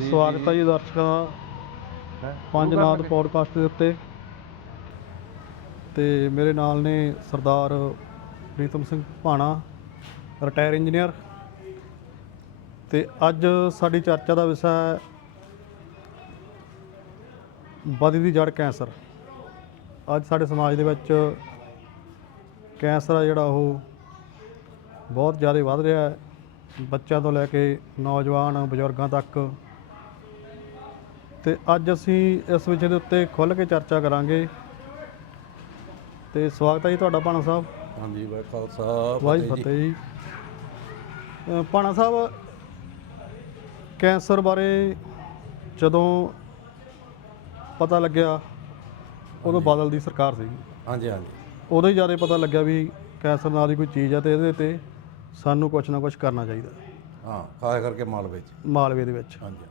ਸਵਾਗਤ ਹੈ ਜੀ ਦਰਸ਼ਕਾਂ ਦਾ। ਪੰਜ ਨਾਦ ਪੋਡਕਾਸਟ ਦੇ ਉੱਤੇ। ਤੇ ਮੇਰੇ ਨਾਲ ਨੇ ਸਰਦਾਰ ਪ੍ਰੀਤਮ ਸਿੰਘ ਭਾਣਾ ਰਿਟਾਇਰ ਇੰਜੀਨੀਅਰ ਤੇ ਅੱਜ ਸਾਡੀ ਚਰਚਾ ਦਾ ਵਿਸ਼ਾ ਹੈ ਵਧਦੀ ਜੜ ਕੈਂਸਰ। ਅੱਜ ਸਾਡੇ ਸਮਾਜ ਦੇ ਵਿੱਚ ਕੈਂਸਰ ਆ ਜਿਹੜਾ ਉਹ ਬਹੁਤ ਜ਼ਿਆਦਾ ਵੱਧ ਰਿਹਾ ਹੈ। ਬੱਚਿਆਂ ਤੋਂ ਲੈ ਕੇ ਨੌਜਵਾਨ ਬਜ਼ੁਰਗਾਂ ਤੱਕ ਤੇ ਅੱਜ ਅਸੀਂ ਇਸ ਵਿਸ਼ੇ ਦੇ ਉੱਤੇ ਖੁੱਲ੍ਹ ਕੇ ਚਰਚਾ ਕਰਾਂਗੇ। ਤੇ ਸਵਾਗਤ ਹੈ ਜੀ ਤੁਹਾਡਾ ਭਾਣਾ ਸਾਹਿਬ। ਹਾਂਜੀ ਵਾਹਿ ਖਾਲਸਾ ਵਾਹਿ ਫਤਿਹ ਜੀ। ਅ, ਭਾਣਾ ਸਾਹਿਬ ਕੈਂਸਰ ਬਾਰੇ ਜਦੋਂ ਪਤਾ ਲੱਗਿਆ ਉਦੋਂ ਬਾਦਲ ਦੀ ਸਰਕਾਰ ਸੀ ਹਾਂਜੀ ਹਾਂਜੀ। ਉਦੋਂ ਹੀ ਜ਼ਿਆਦਾ ਪਤਾ ਲੱਗਿਆ ਵੀ ਕੈਂਸਰ ਨਾਂ ਦੀ ਕੋਈ ਚੀਜ਼ ਹੈ ਤੇ ਇਹਦੇ ਤੇ ਸਾਨੂੰ ਕੁਝ ਨਾ ਕੁਝ ਕਰਨਾ ਚਾਹੀਦਾ। ਹਾਂ ਖਾਸ ਕਰਕੇ ਮਾਲਵੇ ਚ। ਮਾਲਵੇ ਦੇ ਵਿੱਚ। ਹਾਂਜੀ।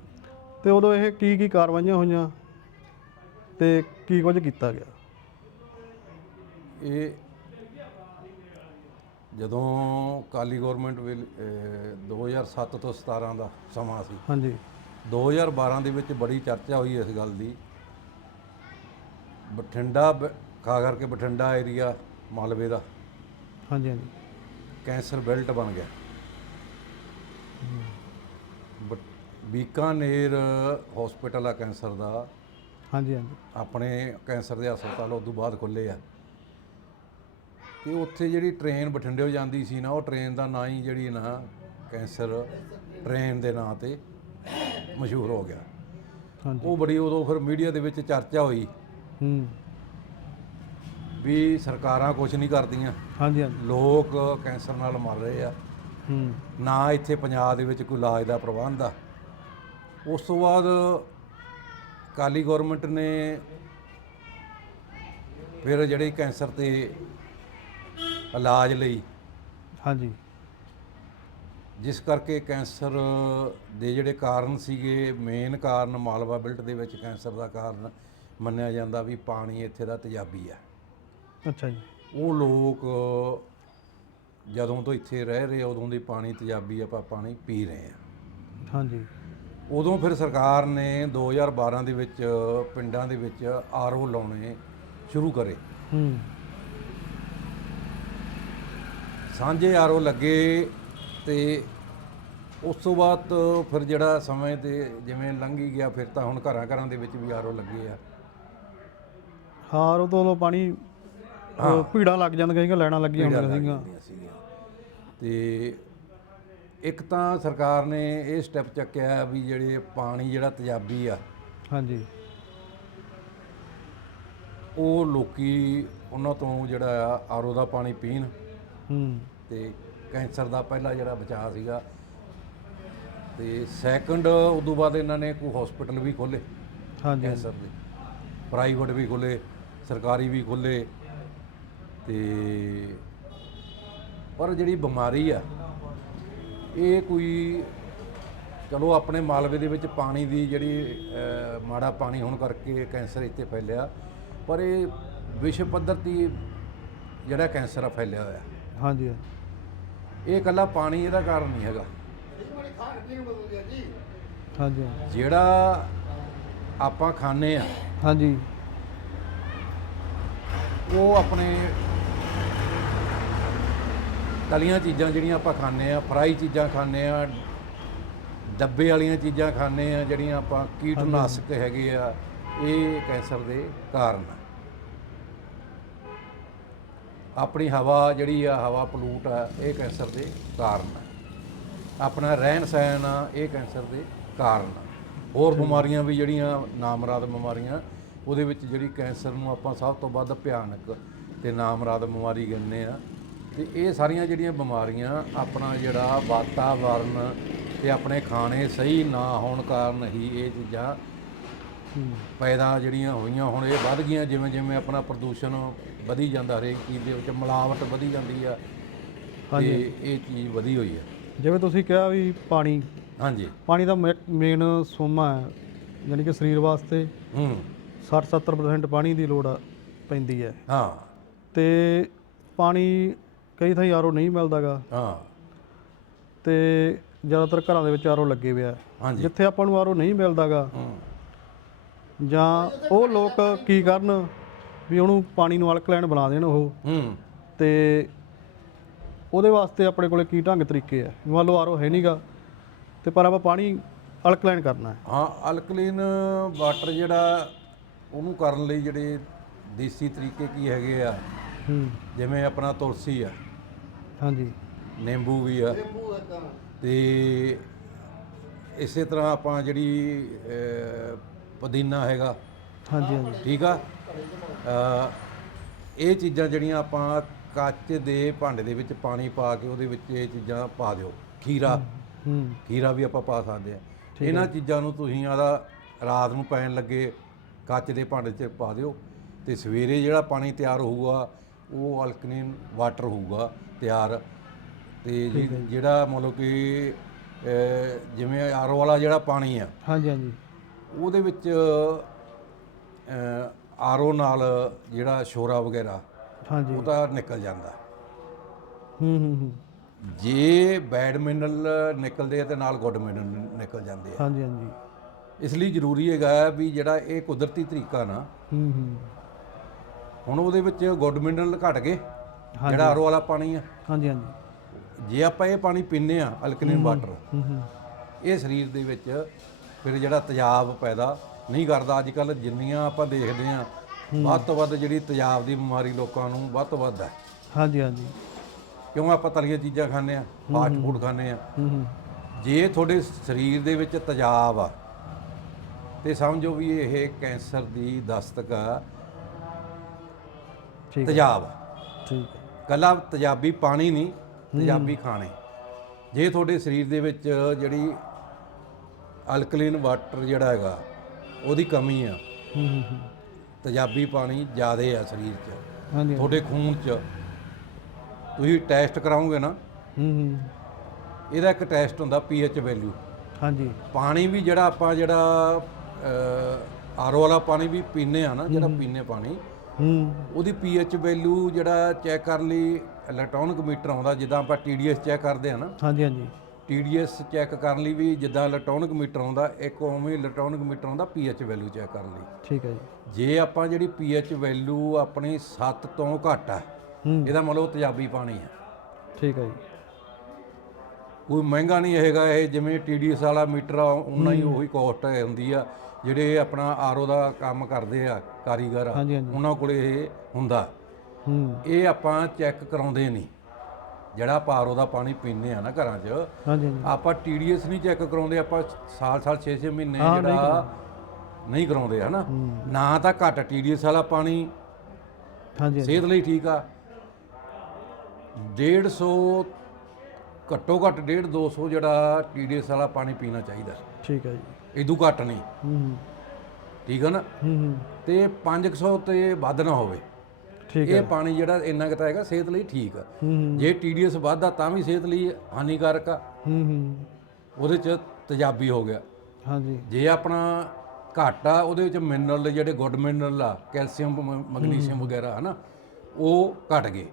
ਤੇ ਉਦੋਂ ਇਹ ਕੀ ਕੀ ਕਾਰਵਾਈਆਂ ਹੋਈਆਂ ਤੇ ਕੀ ਕੁਝ ਕੀਤਾ ਗਿਆ? ਇਹ ਜਦੋਂ ਕਾਲੀ ਗਵਰਨਮੈਂਟ ਵੇਲੇ ਅਹ, 2007 ਤੋਂ 17 ਦਾ ਸਮਾਂ ਸੀ। ਹਾਂਜੀ। 2012 ਦੇ ਵਿੱਚ ਬੜੀ ਚਰਚਾ ਹੋਈ ਇਸ ਗੱਲ ਦੀ। ਬਠਿੰਡਾ ਖਾਸ ਕਰਕੇ ਬਠਿੰਡਾ ਏਰੀਆ ਮਾਲਵੇ ਦਾ ਹਾਂਜੀ ਹਾਂਜੀ। ਕੈਂਸਰ ਬੈਲਟ ਬਣ ਗਿਆ। ਬਟ- ਬੀਕਾਨੇਰ ਹਸਪੀਟਲ ਆ ਕੈਂਸਰ ਦਾ। ਹਾਂਜੀ ਹਾਂਜੀ। ਆਪਣੇ ਕੈਂਸਰ ਦੇ ਹਸਪਤਾਲ ਉਦੋਂ ਬਾਅਦ ਖੁੱਲੇ ਆ। ਤੇ ਉੱਥੇ ਜਿਹੜੀ ਟ੍ਰੇਨ ਬਠਿੰਡੇੋਂ ਜਾਂਦੀ ਸੀ ਨਾ ਉਹ ਟ੍ਰੇਨ ਦਾ ਨਾਂ ਹੀ ਜਿਹੜੀ ਨਾ ਕੈਂਸਰ ਟ੍ਰੇਨ ਦੇ ਨਾਂ ਤੇ ਮਸ਼ਹੂਰ ਹੋ ਗਿਆ। ਹਾਂਜੀ। ਉਹ ਬੜੀ ਉਦੋਂ ਫਿਰ ਮੀਡੀਆ ਦੇ ਵਿੱਚ ਚਰਚਾ ਹੋਈ। ਹੂੰ। ਵੀ ਸਰਕਾਰਾਂ ਕੁਝ ਨਹੀਂ ਕਰਦੀਆਂ। ਹਾਂਜੀ ਹਾਂਜੀ। ਲੋਕ ਕੈਂਸਰ ਨਾਲ ਮਰ ਰਹੇ ਆ। ਹੂੰ। ਨਾ ਇੱਥੇ ਪੰਜਾਬ ਦੇ ਵਿੱਚ ਕੋਈ ਇਲਾਜ ਦਾ ਪ੍ਰਬੰਧ ਆ। ਉਸ ਤੋਂ ਬਾਅਦ ਕਾਲੀ ਗਵਰਨਮੈਂਟ ਨੇ ਫਿਰ ਜਿਹੜੇ ਕੈਂਸਰ ਤੇ ਇਲਾਜ ਲਈ ਹਾਂਜੀ। ਜਿਸ ਕਰਕੇ ਕੈਂਸਰ ਦੇ ਜਿਹੜੇ ਕਾਰਨ ਸੀਗੇ ਮੇਨ ਕਾਰਨ ਮਾਲਵਾ ਬਿਲਟ ਦੇ ਵਿੱਚ ਕੈਂਸਰ ਦਾ ਕਾਰਨ ਮੰਨਿਆ ਜਾਂਦਾ ਵੀ ਪਾਣੀ ਇੱਥੇ ਦਾ ਤੇਜ਼ਾਬੀ ਆ ਅੱਛਾ ਜੀ। ਉਹ ਲੋਕ ਜਦੋਂ ਤੋਂ ਇੱਥੇ ਰਹਿ ਰਹੇ ਆ, ਉਦੋਂ ਦੀ ਪਾਣੀ ਤੇਜ਼ਾਬੀ ਆਪਾਂ ਪਾਣੀ ਪੀ ਰਹੇ ਆ। ਹਾਂਜੀ। ਉਦੋਂ ਫਿਰ ਸਰਕਾਰ ਨੇ 2012 ਦੇ ਵਿੱਚ ਪਿੰਡਾਂ ਦੇ ਵਿੱਚ ਆਰਓ ਲਾਉਣੇ ਸ਼ੁਰੂ ਕਰੇ। ਹੂੰ। ਸਾਂਝੇ ਆਰਓ ਲੱਗੇ ਤੇ ਉਸ ਤੋਂ ਬਾਅਦ ਫਿਰ ਜਿਹੜਾ ਸਮੇਂ ਤੇ ਜਿਵੇਂ ਲੰਘੀ ਗਿਆ ਫਿਰ ਤਾਂ ਹੁਣ ਘਰਾਂ ਘਰਾਂ ਦੇ ਵਿੱਚ ਵੀ ਆਰਓ ਲੱਗੇ ਆ। ਹਾਰ ਉਦੋਂ ਉਦੋਂ ਪਾਣੀ ਭੀੜਾਂ ਲੱਗ ਜਾਂਦੀਆਂ ਸੀਗੀਆਂ ਲੈਣਾ ਲੱਗੀਆਂ ਹੁੰਦੀਆਂ ਸੀਗੀਆਂ। ਤੇ ਇੱਕ ਤਾਂ ਸਰਕਾਰ ਨੇ ਇਹ ਸਟੈਪ ਚੱਕਿਆ ਵੀ ਜਿਹੜੇ ਪਾਣੀ ਜਿਹੜਾ ਤੇਜ਼ਾਬੀ ਆ ਹਾਂਜੀ। ਉਹ ਲੋਕੀ ਉਹਨਾਂ ਤੋਂ ਜਿਹੜਾ ਆ ਆਰਓ ਦਾ ਪਾਣੀ ਪੀਣ ਹੂੰ। ਤੇ ਕੈਂਸਰ ਦਾ ਪਹਿਲਾ ਜਿਹੜਾ ਬਚਾਅ ਸੀਗਾ। ਤੇ ਸੈਕੰਡ ਉਦੋਂ ਬਾਅਦ ਇਹਨਾਂ ਨੇ ਕੋਈ ਹਸਪੀਟਲ ਵੀ ਖੋਲੇ ਹਾਂਜੀ। ਕੈਂਸਰ ਦੇ। ਪ੍ਰਾਈਵੇਟ ਵੀ ਖੋਲੇ ਸਰਕਾਰੀ ਵੀ ਖੋਲੇ ਤੇ ਪਰ ਜਿਹੜੀ ਬਿਮਾਰੀ ਆ ਇਹ ਕੋਈ ਚਲੋ ਆਪਣੇ ਮਾਲਵੇ ਦੇ ਵਿੱਚ ਪਾਣੀ ਦੀ ਜਿਹੜੀ ਮਾੜਾ ਪਾਣੀ ਹੋਣ ਕਰਕੇ ਕੈਂਸਰ ਇੱਥੇ ਫੈਲਿਆ ਪਰ ਇਹ ਵਿਸ਼ਵ ਪੱਧਰ ਤੇ ਜਿਹੜਾ ਕੈਂਸਰ ਆ ਫੈਲਿਆ ਹੋਇਆ। ਹਾਂਜੀ ਇਹ ਇਕੱਲਾ ਪਾਣੀ ਇਹਦਾ ਕਾਰਨ ਨਹੀਂ ਹੈਗਾ। ਹਾਂਜੀ ਜਿਹੜਾ ਆਪਾਂ ਖਾਂਦੇ ਆ ਹਾਂਜੀ। ਉਹ ਆਪਣੇ ਤਲੀਆਂ ਚੀਜ਼ਾਂ ਜਿਹੜੀਆਂ ਆਪਾਂ ਖਾਂਦੇ ਆ ਫਰਾਈ ਚੀਜ਼ਾਂ ਖਾਂਦੇ ਆ ਡੱਬੇ ਵਾਲੀਆਂ ਚੀਜ਼ਾਂ ਖਾਂਦੇ ਆ ਜਿਹੜੀਆਂ ਆਪਾਂ ਕੀਟਨਾਸ਼ਕ ਹੈਗੇ ਆ ਇਹ ਕੈਂਸਰ ਦੇ ਕਾਰਨ। ਆ ਆਪਣੀ ਹਵਾ ਜਿਹੜੀ ਆ ਹਵਾ ਪਲੂਟ ਆ ਇਹ ਕੈਂਸਰ ਦੇ ਕਾਰਨ। ਆ ਆਪਣਾ ਰਹਿਣ ਸਹਿਣ ਆ ਇਹ ਕੈਂਸਰ ਦੇ ਕਾਰਨ। ਆ ਹੋਰ ਬਿਮਾਰੀਆਂ ਵੀ ਜਿਹੜੀਆਂ ਨਾਮਰਾਦ ਬਿਮਾਰੀਆਂ ਉਹਦੇ ਵਿੱਚ ਜਿਹੜੀ ਕੈਂਸਰ ਨੂੰ ਆਪਾਂ ਸਭ ਤੋਂ ਵੱਧ ਭਿਆਨਕ ਤੇ ਨਾਮਰਾਦ ਬਿਮਾਰੀ ਕਹਿੰਦੇ ਆ ਤੇ ਇਹ ਸਾਰੀਆਂ ਜਿਹੜੀਆਂ ਬਿਮਾਰੀਆਂ ਆਪਣਾ ਜਿਹੜਾ ਵਾਤਾਵਰਨ ਤੇ ਆਪਣੇ ਖਾਣੇ ਸਹੀ ਨਾ ਹੋਣ ਕਾਰਨ ਹੀ ਇਹ ਚੀਜ਼ਾਂ ਪੈਦਾ ਜਿਹੜੀਆਂ ਹੋਈਆਂ ਹੁਣ ਇਹ ਵੱਧ ਗਈਆਂ ਜਿਵੇਂ ਜਿਵੇਂ ਆਪਣਾ ਪ੍ਰਦੂਸ਼ਣ ਵਧੀ ਜਾਂਦਾ ਹਰੇਕ ਚੀਜ਼ ਦੇ ਵਿੱਚ ਮਿਲਾਵਟ ਵਧੀ ਜਾਂਦੀ ਆ ਤੇ ਇਹ ਚੀਜ਼ ਵਧੀ ਹੋਈ ਆ। ਜਿਵੇਂ ਤੁਸੀਂ ਕਿਹਾ ਵੀ ਪਾਣੀ ਹਾਂਜੀ। ਪਾਣੀ ਦਾ ਮੇਨ ਸੋਮਾ ਹੈ ਯਾਨੀ ਕਿ ਸਰੀਰ ਵਾਸਤੇ ਹੂੰ। 60-70% ਪਾਣੀ ਦੀ ਲੋੜ ਪੈਂਦੀ ਹੈ। ਹਾਂ। ਤੇ ਪਾਣੀ ਕਈ ਥਾਈਂ ਆਰੋ ਨਹੀਂ ਮਿਲਦਾਗਾ। ਹਾਂ। ਤੇ ਜ਼ਿਆਦਾਤਰ ਘਰਾਂ ਦੇ ਵਿੱਚ ਆਰੋ ਲੱਗੇ ਹੋਇਆ ਹਾਂਜੀ। ਜਿੱਥੇ ਆਪਾਂ ਨੂੰ ਆਰਓ ਨਹੀਂ ਮਿਲਦਾਗਾ। ਹੂੰ। ਜਾਂ ਉਹ ਲੋਕ ਕੀ ਕਰਨ ਵੀ ਉਹਨੂੰ ਪਾਣੀ ਨੂੰ ਅਲਕਲੈਨ ਬਣਾ ਦੇਣ ਉਹ। ਹੂੰ। ਤੇ ਉਹਦੇ ਵਾਸਤੇ ਆਪਣੇ ਕੋਲੇ ਕੀ ਢੰਗ ਤਰੀਕੇ ਆ। ਮੰਨ ਲਓ ਆਰਓ ਹੈ ਨਹੀਂਗਾ ਤੇ ਪਰ ਆਪਾਂ ਪਾਣੀ ਅਲਕਲੈਨ ਕਰਨਾ। ਹੈ ਹਾਂ ਅਲਕਲੀਨ ਵਾਟਰ ਜਿਹੜਾ ਉਹਨੂੰ ਕਰਨ ਲਈ ਜਿਹੜੇ ਦੇਸੀ ਤਰੀਕੇ ਕੀ ਹੈਗੇ ਆ। ਹੂੰ। ਜਿਵੇਂ ਆਪਣਾ ਤੁਲਸੀ ਆ। ਹਾਂਜੀ। ਨਿੰਬੂ ਵੀ ਆ। ਤੇ। ਇਸੇ ਤਰ੍ਹਾਂ ਆਪਾਂ ਜਿਹੜੀ ਅਹ, ਪੁਦੀਨਾ ਹੈਗਾ। ਹਾਂਜੀ ਹਾਂਜੀ। ਠੀਕ ਆ? ਅ, ਇਹ ਚੀਜ਼ਾਂ ਜਿਹੜੀਆਂ ਆਪਾਂ ਕੱਚ ਦੇ ਭਾਂਡੇ ਦੇ ਵਿੱਚ ਪਾਣੀ ਪਾ ਕੇ ਉਹਦੇ ਵਿੱਚ ਇਹ ਚੀਜ਼ਾਂ ਪਾ ਦਿਓ। ਖੀਰਾ। ਹੂੰ ਖੀਰਾ ਵੀ ਆਪਾਂ ਪਾ ਸਕਦੇ ਆ। ਇਹਨਾਂ ਚੀਜ਼ਾਂ ਨੂੰ ਤੁਸੀਂ ਆਦਾ ਰਾਤ ਨੂੰ ਪੈਣ ਲੱਗੇ ਕੱਚ ਦੇ ਭਾਂਡੇ 'ਚ ਪਾ ਦਿਓ। ਤੇ ਸਵੇਰੇ ਜਿਹੜਾ ਪਾਣੀ ਤਿਆਰ ਹੋਊਗਾ ਉਹ ਅਲਕਲੀਨ ਵਾਟਰ ਹੋਊਗਾ। ਤਿਆਰ। ਤੇ ਜੀ- ਜਿਹੜਾ ਮਤਲਬ ਕਿ ਅ, ਜਿਵੇਂ ਆਰੋ ਵਾਲਾ ਜਿਹੜਾ ਪਾਣੀ ਆ। ਹਾਂਜੀ ਹਾਂਜੀ। ਉਹਦੇ ਵਿੱਚ ਆਰਓ ਨਾਲ ਜਿਹੜਾ ਸ਼ੋਰਾ ਵਗੈਰਾ ਹਾਂਜੀ। ਉਹ ਤਾਂ ਨਿਕਲ ਜਾਂਦਾ। ਹੂੰ ਹੂੰ ਹੂੰ। ਜੇ ਬੈਡ ਮਿਨਰਲ ਨਿਕਲਦੇ ਆ ਤੇ ਨਾਲ ਗੁੱਡ ਮਿਨਰਲ ਨਿਕਲ ਜਾਂਦੇ ਆ। ਹਾਂਜੀ ਹਾਂਜੀ। ਇਸ ਲਈ ਜ਼ਰੂਰੀ ਹੈਗਾ ਵੀ ਜਿਹੜਾ ਇਹ ਕੁਦਰਤੀ ਤਰੀਕਾ ਨਾ ਹੂੰ ਹੂੰ। ਹੁਣ ਉਹਦੇ ਵਿੱਚ ਗੁੱਡ ਮਿਨਰਲ ਘਟ ਗਏ। ਜਿਹੜਾ ਆਰਓ ਵਾਲਾ ਪਾਣੀ ਆ। ਹਾਂਜੀ ਹਾਂਜੀ। ਜੇ ਆਪਾਂ ਇਹ ਪਾਣੀ ਪੀਂਦੇ ਆ ਅਲਕਲੀਨ ਵਾਟਰ ਹੂੰ ਹੂੰ ਇਹ ਸਰੀਰ ਦੇ ਵਿੱਚ ਫਿਰ ਜਿਹੜਾ ਤੇਜ਼ਾਬ ਪੈਦਾ ਨਹੀਂ ਕਰਦਾ। ਅੱਜ ਕੱਲ ਜਿੰਨੀਆਂ ਆਪਾਂ ਦੇਖਦੇ ਆ ਵੱਧ ਤੋਂ ਵੱਧ ਜਿਹੜੀ ਤੇਜ਼ਾਬ ਦੀ ਬਿਮਾਰੀ ਲੋਕਾਂ ਨੂੰ ਵੱਧ ਤੋਂ ਵੱਧ ਹੈ। ਹਾਂਜੀ ਹਾਂਜੀ। ਕਿਉਂ ਆਪਾਂ ਤਲੀਆਂ ਚੀਜ਼ਾਂ ਖਾਂਦੇ ਆ ਫਾਸਟ ਫੂਡ ਖਾਂਦੇ ਆ ਹੂੰ ਹੂੰ। ਜੇ ਤੁਹਾਡੇ ਸਰੀਰ ਦੇ ਵਿੱਚ ਤੇਜ਼ਾਬ ਆ ਤੇ ਸਮਝੋ ਵੀ ਇਹ ਕੈਂਸਰ ਦੀ ਦਸਤਕ ਆ। ਠੀਕ ਤੇਜ਼ਾਬ ਠੀਕ ਕੱਲਾ ਤੇਜ਼ਾਬੀ ਪਾਣੀ ਨਹੀਂ ਤੇਜ਼ਾਬੀ ਖਾਣੇ। ਜੇ ਤੁਹਾਡੇ ਸਰੀਰ ਦੇ ਵਿੱਚ ਜਿਹੜੀ ਅਲਕਲੀਨ ਵਾਟਰ ਜਿਹੜਾ ਹੈਗਾ ਉਹਦੀ ਕਮੀ ਆ। ਤੇਜ਼ਾਬੀ ਪਾਣੀ ਜ਼ਿਆਦੇ ਆ ਸਰੀਰ 'ਚ। ਤੁਹਾਡੇ ਖੂਨ 'ਚ। ਤੁਸੀਂ ਟੈਸਟ ਕਰਾਓਗੇ ਨਾ ਇਹਦਾ ਇੱਕ ਟੈਸਟ ਹੁੰਦਾ ਪੀਐਚ ਵੈਲਿਊ। ਹਾਂਜੀ। ਪਾਣੀ ਵੀ ਜਿਹੜਾ ਆਪਾਂ ਜਿਹੜਾ ਆਰਓ ਵਾਲਾ ਪਾਣੀ ਵੀ ਪੀਨੇ ਆ ਨਾ ਜਿਹੜਾ ਪੀਨੇ ਪਾਣੀ ਹੂੰ। ਉਹਦੀ ਪੀਐਚ ਵੈਲਿਊ ਜਿਹੜਾ ਚੈੱਕ ਕਰਨ ਲਈ ਇਲੈਕਟ੍ਰੋਨਿਕ ਮੀਟਰ ਆਉਂਦਾ ਜਿੱਦਾਂ ਆਪਾਂ ਟੀਡੀਐਸ ਚੈੱਕ ਕਰਦੇ ਆ ਨਾ। ਹਾਂਜੀ ਹਾਂਜੀ। ਟੀਡੀਐਸ ਚੈੱਕ ਕਰਨ ਲਈ ਵੀ ਜਿੱਦਾਂ ਇਲੈਕਟ੍ਰੋਨਿਕ ਮੀਟਰ ਆਉਂਦਾ ਇੱਕ ਉਵੇਂ ਇਲੈਕਟ੍ਰੋਨਿਕ ਮੀਟਰ ਆਉਂਦਾ ਪੀਐਚ ਵੈਲਿਊ ਚੈੱਕ ਕਰਨ ਲਈ। ਠੀਕ ਹੈ ਜੀ। ਜੇ ਆਪਾਂ ਜਿਹੜੀ ਪੀਐਚ ਵੈਲਿਊ ਆਪਣੀ 7 ਤੋਂ ਘੱਟ ਆ ਹੂੰ। ਇਹਦਾ ਮਤਲਬ ਤੇਜ਼ਾਬੀ ਪਾਣੀ ਆ। ਠੀਕ ਹੈ ਜੀ। ਕੋਈ ਮਹਿੰਗਾ ਨਹੀਂ ਹੈਗਾ ਇਹ ਜਿਵੇਂ ਟੀਡੀਐਸ ਵਾਲਾ ਮੀਟਰ ਆ ਉਹਨਾਂ ਹੀ ਉਹੀ ਕੋਸਟ ਹੁੰਦੀ ਆ। ਜਿਹੜੇ ਆਪਣਾ ਆਰਓ ਦਾ ਕੰਮ ਕਰਦੇ ਆ ਕਾਰੀਗਰ ਆ, ਹਾਂਜੀ ਹਾਂਜੀ। ਉਹਨਾਂ ਕੋਲੇ ਇਹ ਹੁੰਦਾ। ਹੂੰ। ਇਹ ਆਪਾਂ ਚੈੱਕ ਕਰਾਉਂਦੇ ਨਹੀਂ। ਜਿਹੜਾ ਆਪਾਂ ਆਰਓ ਦਾ ਪਾਣੀ ਪੀਂਦੇ ਆ ਨਾ ਘਰਾਂ 'ਚ ਹਾਂਜੀ ਹਾਂਜੀ। ਆਪਾਂ ਟੀਡੀਐਸ ਨਹੀਂ ਚੈੱਕ ਕਰਾਉਂਦੇ ਆਪਾਂ ਸਾਲ ਸਾਲ 6-6 ਮਹੀਨੇ ਹਾਂ, ਨਹੀਂ ਜਿਹੜਾ ਨਹੀਂ ਕਰਾਉਂਦੇ ਹਨਾ? ਨਾ ਤਾਂ ਘੱਟ ਟੀਡੀਐਸ ਵਾਲਾ ਪਾਣੀ ਹਾਂਜੀ ਹਾਂਜੀ। ਸਿਹਤ ਲਈ ਠੀਕ ਆ। 150 ਘੱਟੋ ਘੱਟ 1.5 200 ਜਿਹੜਾ ਟੀਡੀਐਸ ਵਾਲਾ ਪਾਣੀ ਪੀਣਾ ਚਾਹੀਦਾ। ਠੀਕ ਹੈ ਜੀ। ਇਦੋਂ ਘੱਟ ਨਹੀਂ। ਹੂੰ। ਠੀਕ ਹੈ ਨਾ? ਹੂੰ ਤੇ 500 ਤੇ ਵੱਧ ਨਾ ਹੋਵੇ। ਠੀਕ ਹੈ ਇਹ ਪਾਣੀ ਜਿਹੜਾ ਇੰਨਾ ਕੁ ਤਾਂ ਹੈਗਾ ਸਿਹਤ ਲਈ ਠੀਕ ਆ। ਹੂੰ ਜੇ ਟੀਡੀਐਸ ਵੱਧਦਾ ਤਾਂ ਵੀ ਸਿਹਤ ਲਈ ਹਾਨੀਕਾਰਕ ਆ। ਹੂੰ ਹੂੰ। ਉਹਦੇ ਚ ਤੇਜ਼ਾਬੀ ਹੋ ਗਿਆ। ਹਾਂਜੀ। ਜੇ ਆਪਣਾ ਘੱਟ ਆ ਉਹਦੇ ਵਿੱਚ ਮਿਨਰਲ ਜਿਹੜੇ ਗੁੱਡ ਮਿਨਰਲ ਆ ਕੈਲਸ਼ੀਅਮ ਮੈਗਨੀਸ਼ੀਅਮ ਵਗੈਰਾ ਹਨਾ ਉਹ ਘਟ ਗਏ।